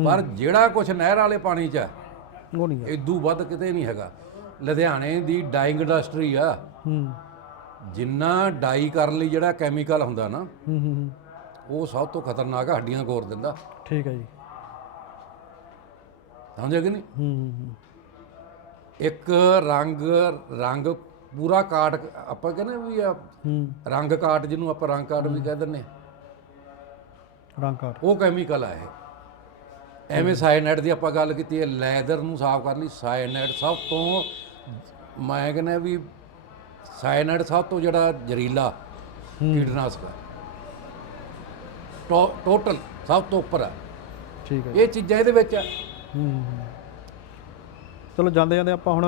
ਪਰ ਜਿਹੜਾ ਕੁਝ ਨਹਿਰ ਵਾਲੇ ਪਾਣੀ 'ਚ ਹੈ ਉਹ ਨਹੀਂ ਹੈ। ਇਦੋਂ ਵੱਧ ਕਿਤੇ ਨਹੀਂ ਹੈਗਾ। ਲੁਧਿਆਣੇ ਦੀ ਡਾਈਂਗ ਇੰਡਸਟਰੀ ਆ। ਜਿੰਨਾ ਡਾਈ ਕਰਨ ਲਈ ਜਿਹੜਾ ਕੈਮੀਕਲ ਹੁੰਦਾ ਨਾ। ਉਹ ਸਭ ਤੋਂ ਖਤਰਨਾਕ ਹੱਡੀਆਂ ਗੋਰ ਦਿੰਦਾ। ਠੀਕ ਹੈ ਜੀ। ਸਮਝਿਆ ਕਿ ਨਹੀਂ ਹੂੰ ਇੱਕ ਰੰਗ ਰੰਗ ਪੂਰਾ ਕਾਟ ਆਪਾਂ ਕਹਿੰਦੇ ਵੀ ਆ ਰੰਗ ਕਾਟ ਜਿਹਨੂੰ ਆਪਾਂ ਰੰਗ ਕਾਟ ਵੀ ਕਹਿ ਹਾਂ, ਰੰਗ ਕਾਰਡ। ਉਹ ਕੈਮੀਕਲ ਆ ਇਹ। ਐਵੇਂ ਸਾਇਨਾਈਡ ਦੀ ਆਪਾਂ ਗੱਲ ਕੀਤੀ ਹੈ ਲੈਦਰ ਨੂੰ ਸਾਫ਼ ਕਰਨ ਲਈ ਸਾਇਨਾਈਡ ਸਭ ਤੋਂ ਮੈਂ ਕਹਿੰਦਾ ਵੀ ਸਾਇਨਾਈਡ ਸਭ ਤੋਂ ਜਿਹੜਾ ਜ਼ਹਿਰੀਲਾ ਕੀਟਨਾਸ਼ਕ ਹੈ ਟੋਟਲ ਸਭ ਤੋਂ ਉੱਪਰ ਹੈ ਠੀਕ ਹੈ ਇਹ ਚੀਜ਼ਾਂ ਇਹਦੇ ਵਿੱਚ ਆ। ਹੂੰ ਹੂੰ, ਹੂੰ। ਚਲੋ ਜਾਂਦੇ ਜਾਂਦੇ ਆਪਾਂ ਹੁਣ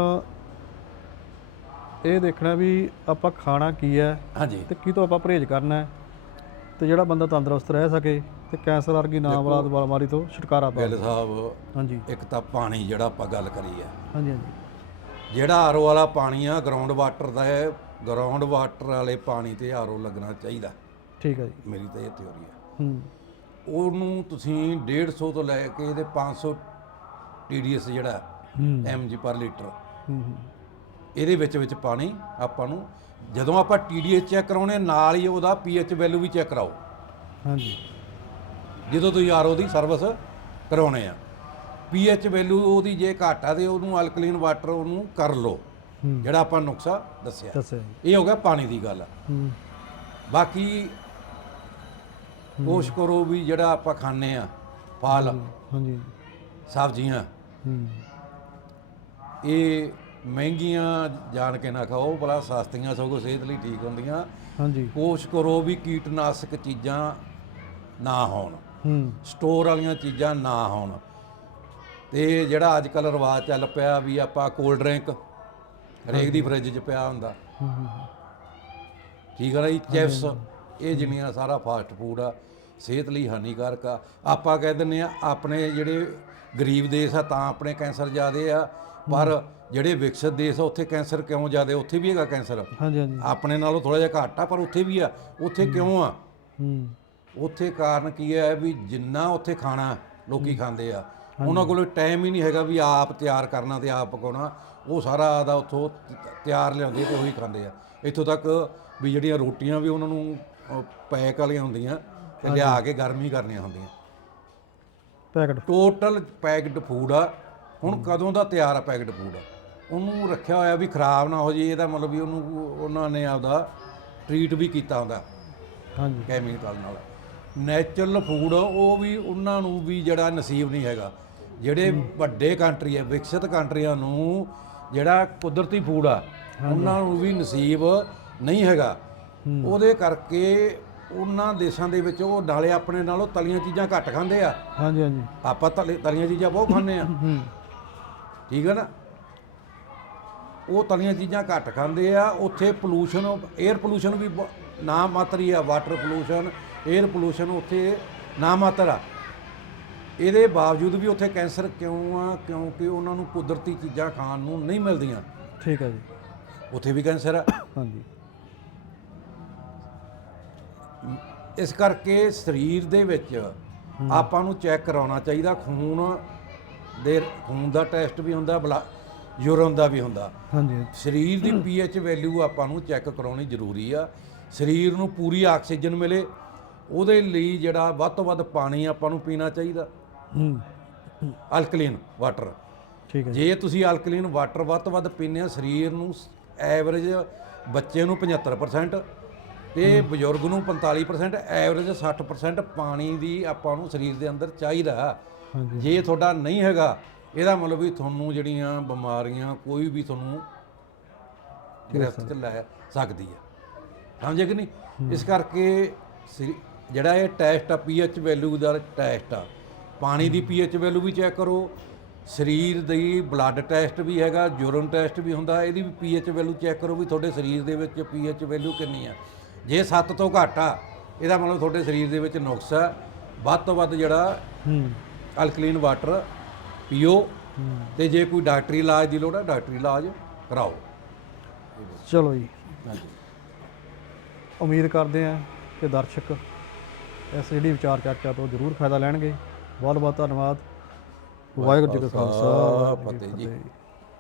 ਇਹ ਦੇਖਣਾ ਵੀ ਆਪਾਂ ਖਾਣਾ ਕੀ ਹੈ ਹਾਂਜੀ। ਤੇ ਕੀ ਤੋਂ ਆਪਾਂ ਪਰਹੇਜ਼ ਕਰਨਾ ਹੈ ਤੇ ਜਿਹੜਾ ਬੰਦਾ ਤੰਦਰੁਸਤ ਰਹਿ ਸਕੇ ਤੇ ਕੈਂਸਰ ਵਰਗੀ ਨਾਮਰਾਦ ਬਿਮਾਰੀ ਤੋਂ ਛੁਟਕਾਰਾ ਪਾਵੇ। ਬਿੱਲ ਸਾਹਿਬ ਹਾਂਜੀ। ਇੱਕ ਤਾਂ ਪਾਣੀ ਜਿਹੜਾ ਆਪਾਂ ਗੱਲ ਕਰੀ ਆ ਹਾਂਜੀ ਹਾਂਜੀ। ਜਿਹੜਾ ਆਰਓ ਵਾਲਾ ਪਾਣੀ ਆ ਗਰਾਊਂਡ ਵਾਟਰ ਦਾ ਹੈ ਗਰਾਊਂਡ ਵਾਟਰ ਵਾਲੇ ਪਾਣੀ ਤੇ ਆਰਓ ਲੱਗਣਾ ਚਾਹੀਦਾ। ਠੀਕ ਹੈ ਜੀ। ਮੇਰੀ ਤਾਂ ਇਹ ਥਿਉਰੀ ਆ ਹੂੰ। ਉਹਨੂੰ ਤੁਸੀਂ 150 ਤੋਂ ਲੈ ਕੇ ਇਹਦੇ 500 TDS ਜਿਹੜਾ mg ਪਰ ਲੀਟਰ। ਇਹਦੇ ਵਿੱਚ ਵਿੱਚ ਪਾਣੀ ਆਪਾਂ ਨੂੰ ਜਦੋਂ ਆਪਾਂ TDS ਚੈੱਕ ਕਰਾਉਣੇ ਨਾਲ ਹੀ ਉਹਦਾ pH ਵੈਲਿਊ ਵੀ ਚੈੱਕ ਕਰਾਓ। ਹਾਂਜੀ। ਜਦੋਂ ਤੁਸੀਂ ਆਰਓ ਦੀ ਸਰਵਿਸ ਕਰਾਉਣੇ ਆ pH ਵੈਲਿਊ ਉਹਦੀ ਜੇ ਘੱਟ ਆ ਤੇ ਉਹਨੂੰ ਅਲਕਲੀਨ ਵਾਟਰ ਉਹਨੂੰ ਕਰ ਲਓ। ਜਿਹੜਾ ਆਪਾਂ ਨੁਕਸਾ ਦੱਸਿਆ। ਇਹ ਹੋ ਗਿਆ ਪਾਣੀ ਦੀ ਗੱਲ। ਬਾਕੀ ਕੋਸ਼ਿਸ਼ ਕਰੋ ਵੀ ਜਿਹੜਾ ਆਪਾਂ ਖਾਂਦੇ ਆ ਫਲ ਹਾਂਜੀ ਸਬਜ਼ੀਆਂ। ਹੂੰ। ਇਹ ਮਹਿੰਗੀਆਂ ਜਾਣ ਕੇ ਨਾ ਖਾਓ ਬੜਾ ਸਸਤੀਆਂ ਸਗੋਂ ਸਿਹਤ ਲਈ ਠੀਕ ਹੁੰਦੀਆਂ। ਹਾਂਜੀ। ਕੋਸ਼ਿਸ਼ ਕਰੋ ਵੀ ਕੀਟਨਾਸ਼ਕ ਚੀਜ਼ਾਂ ਨਾ ਹੋਣ। ਹੂੰ। ਸਟੋਰ ਵਾਲੀਆਂ ਚੀਜ਼ਾਂ ਨਾ ਹੋਣ। ਤੇ ਜਿਹੜਾ ਅੱਜ ਕੱਲ ਰਿਵਾਜ ਚੱਲ ਪਿਆ ਵੀ ਆਪਾਂ ਕੋਲਡ ਡਰਿੰਕ ਹਰੇਕ ਦੀ ਫ੍ਰਿਜ 'ਚ ਪਿਆ ਹੁੰਦਾ। ਠੀਕ ਹੈ ਨਾ ਜੀ ਚਿਪਸ ਇਹ ਜਿੰਨੀਆਂ ਸਾਰਾ ਫਾਸਟ ਫੂਡ ਆ। ਸਿਹਤ ਲਈ ਹਾਨੀਕਾਰਕ ਆ। ਆਪਾਂ ਕਹਿ ਦਿੰਦੇ ਆ ਆਪਣੇ ਜਿਹੜੇ ਗਰੀਬ ਦੇਸ਼ ਆ ਤਾਂ ਆਪਣੇ ਕੈਂਸਰ ਜ਼ਿਆਦੇ ਆ। ਪਰ ਜਿਹੜੇ ਵਿਕਸਿਤ ਦੇਸ਼ ਆ ਉੱਥੇ ਕੈਂਸਰ ਕਿਉਂ ਜ਼ਿਆਦੇ? ਉੱਥੇ ਵੀ ਹੈਗਾ ਕੈਂਸਰ। ਹਾਂਜੀ ਹਾਂਜੀ। ਆਪਣੇ ਨਾਲੋਂ ਥੋੜਾ ਜਿਹਾ ਘੱਟ ਆ ਪਰ ਉੱਥੇ ਵੀ ਆ। ਉੱਥੇ ਕਿਉਂ ਆ? ਹੂੰ। ਉੱਥੇ ਕਾਰਨ ਕੀ ਹੈ ਵੀ ਜਿੰਨਾ ਉੱਥੇ ਖਾਣਾ ਲੋਕੀ ਖਾਂਦੇ ਆ ਉਹਨਾਂ ਕੋਲ ਟਾਈਮ ਹੀ ਨਹੀਂ ਹੈਗਾ ਵੀ ਆਪ ਤਿਆਰ ਕਰਨਾ ਤੇ ਆਪ ਪਕਾਉਣਾ। ਉਹ ਸਾਰਾ ਆਦਾ ਉੱਥੋਂ ਤਿਆਰ ਲਿਆਉਂਦੇ ਤੇ ਉਹੀ ਖਾਂਦੇ ਆ। ਇੱਥੋਂ ਤੱਕ ਵੀ ਜਿਹੜੀਆਂ ਰੋਟੀਆਂ ਵੀ ਉਹਨਾਂ ਨੂੰ ਪੈਕ ਵਾਲੀਆਂ ਹੁੰਦੀਆਂ ਤੇ ਲਿਆ ਕੇ ਗਰਮੀ ਕਰਨੀਆਂ ਹੁੰਦੀਆਂ। ਪੈਕਟ। ਟੋਟਲ ਪੈਕਡ ਫੂਡ ਆ। ਹੁਣ ਕਦੋਂ ਦਾ ਤਿਆਰ ਆ ਪੈਕਡ ਫੂਡ ਉਹਨੂੰ ਰੱਖਿਆ ਹੋਇਆ ਵੀ ਖਰਾਬ ਨਾ ਹੋ ਜੇ ਇਹਦਾ ਮਤਲਬ ਵੀ ਉਹਨੂੰ ਉਹਨਾਂ ਨੇ ਆਪਦਾ ਟ੍ਰੀਟ ਵੀ ਕੀਤਾ ਹੁੰਦਾ। ਹਾਂਜੀ। ਕੈਮੀਕਲ ਨਾਲ। ਨੈਚੁਰਲ ਫੂਡ ਉਹ ਵੀ ਉਹਨਾਂ ਨੂੰ ਵੀ ਜਿਹੜਾ ਨਸੀਬ ਨਹੀਂ ਹੈਗਾ। ਜਿਹੜੇ ਵੱਡੇ ਕੰਟਰੀ ਆ ਵਿਕਸਿਤ ਕੰਟਰੀਆਂ ਨੂੰ ਜਿਹੜਾ ਕੁਦਰਤੀ ਫੂਡ ਆ ਉਹਨਾਂ ਨੂੰ ਵੀ ਨਸੀਬ ਨਹੀਂ ਹੈਗਾ। ਉਹਦੇ ਕਰਕੇ ਉਹਨਾਂ ਦੇਸ਼ਾਂ ਦੇ ਵਿੱਚ ਉਹ ਨਾਲੇ ਆਪਣੇ ਨਾਲੋਂ ਤਲੀਆਂ ਚੀਜ਼ਾਂ ਘੱਟ ਖਾਂਦੇ ਆ। ਹਾਂਜੀ ਹਾਂਜੀ। ਆਪਾਂ ਤਲੇ- ਤਲੀਆਂ ਚੀਜ਼ਾਂ ਬਹੁਤ ਖਾਂਦੇ ਆ। ਹੂੰ। ਠੀਕ ਹੈ ਨਾ? ਉਹ ਤਲੀਆਂ ਚੀਜ਼ਾਂ ਘੱਟ ਖਾਂਦੇ ਆ। ਉੱਥੇ ਪੋਲੂਸ਼ਨ 에ਅਰ ਪੋਲੂਸ਼ਨ ਵੀ ਬ- ਨਾ ਮਾਤਰ ਹੀ ਆ ਵਾਟਰ ਪੋਲੂਸ਼ਨ 에ਅਰ ਪੋਲੂਸ਼ਨ ਉੱਥੇ ਨਾ ਮਾਤਰ ਆ। ਇਹਦੇ ਬਾਵਜੂਦ ਵੀ ਉੱਥੇ ਕੈਂਸਰ ਕਿਉਂ ਆ? ਕਿਉਂਕਿ ਉਹਨਾਂ ਨੂੰ ਕੁਦਰਤੀ ਚੀਜ਼ਾਂ ਖਾਣ ਨੂੰ ਨਹੀਂ ਮਿਲਦੀਆਂ। ਠੀਕ ਹੈ ਜੀ। ਉੱਥੇ ਵੀ ਕੈਂਸਰ ਆ। ਹਾਂਜੀ। ਇਸ ਕਰਕੇ ਸਰੀਰ ਦੇ ਵਿੱਚ ਆਪਾਂ ਨੂੰ ਚੈੱਕ ਕਰਾਉਣਾ ਚਾਹੀਦਾ ਖੂਨ ਦੇ ਖੂਨ ਦਾ ਟੈਸਟ ਵੀ ਹੁੰਦਾ ਬਲਾ ਯੂਰਨ ਦਾ ਵੀ ਹੁੰਦਾ। ਹਾਂਜੀ। ਸਰੀਰ ਦੀ ਪੀਐਚ ਵੈਲਿਊ ਆਪਾਂ ਨੂੰ ਚੈੱਕ ਕਰਾਉਣੀ ਜ਼ਰੂਰੀ ਆ। ਸਰੀਰ ਨੂੰ ਪੂਰੀ ਆਕਸੀਜਨ ਮਿਲੇ ਉਹਦੇ ਲਈ ਜਿਹੜਾ ਵੱਧ ਤੋਂ ਵੱਧ ਪਾਣੀ ਆਪਾਂ ਨੂੰ ਪੀਣਾ ਚਾਹੀਦਾ। ਹੂੰ। Alkaline water. ਠੀਕ ਹੈ ਜੀ। ਜੇ ਤੁਸੀਂ ਅਲਕਲੀਨ ਵਾਟਰ ਵੱਧ ਤੋਂ ਵੱਧ ਪੀਂਦੇ ਆ ਸਰੀਰ ਨੂੰ ਐਵਰੇਜ ਬੱਚੇ ਨੂੰ 75% ਤੇ ਬਜ਼ੁਰਗ ਨੂੰ 45% ਐਵਰੇਜ 60% ਪਾਣੀ ਦੀ ਆਪਾਂ ਨੂੰ ਸਰੀਰ ਦੇ ਅੰਦਰ ਚਾਹੀਦਾ। ਜੇ ਤੁਹਾਡਾ ਨਹੀਂ ਹੈਗਾ ਇਹਦਾ ਮਤਲਬ ਵੀ ਤੁਹਾਨੂੰ ਜਿਹੜੀਆਂ ਬਿਮਾਰੀਆਂ ਕੋਈ ਵੀ ਤੁਹਾਨੂੰ ਗ੍ਰਿਫਤ ਚ ਲੈ ਸਕਦੀ ਆ। ਸਮਝੇ ਕਿ ਨਹੀਂ? ਇਸ ਕਰਕੇ ਜਿਹੜਾ ਇਹ ਟੈਸਟ ਆ ਪੀਐਚ ਵੈਲਿਊ ਦਾ ਟੈਸਟ ਆ ਪਾਣੀ ਦੀ ਪੀਐਚ ਵੈਲਿਊ ਵੀ ਚੈੱਕ ਕਰੋ ਸਰੀਰ ਦੀ ਬਲੱਡ ਟੈਸਟ ਵੀ ਹੈਗਾ ਯੂਰਨ ਟੈਸਟ ਵੀ ਹੁੰਦਾ ਇਹਦੀ ਵੀ ਪੀਐਚ ਵੈਲਿਊ ਚੈੱਕ ਕਰੋ ਵੀ ਤੁਹਾਡੇ ਸਰੀਰ ਦੇ ਵਿੱਚ ਪੀਐਚ ਵੈਲਿਊ ਕਿੰਨੀ ਆ। ਜੇ 7 ਤੋਂ ਘੱਟ ਆ ਇਹਦਾ ਮਤਲਬ ਤੁਹਾਡੇ ਸਰੀਰ ਦੇ ਵਿੱਚ ਨੁਕਸ ਆ। ਵੱਧ ਤੋਂ ਵੱਧ ਜਿਹੜਾ ਹੂੰ। ਅਲਕਲੀਨ ਵਾਟਰ ਪੀਓ ਤੇ ਜੇ ਕੋਈ ਡਾਕਟਰੀ ਇਲਾਜ ਦੀ ਲੋੜ ਹੈ ਡਾਕਟਰੀ ਇਲਾਜ ਕਰਾਓ। ਚਲੋ ਜੀ। ਹਾਂਜੀ। ਉਮੀਦ ਕਰਦੇ ਹਾਂ ਕਿ ਦਰਸ਼ਕ ਇਸ ਜਿਹੜੀ ਵਿਚਾਰ ਚਰਚਾ ਤੋਂ ਜ਼ਰੂਰ ਫਾਇਦਾ ਲੈਣਗੇ। ਬਹੁਤ ਬਹੁਤ ਧੰਨਵਾਦ। ਵਾਹਿਗੁਰੂ ਜੀ ਕਾ ਖਾਲਸਾ ਫਤਿਹ ਜੀ।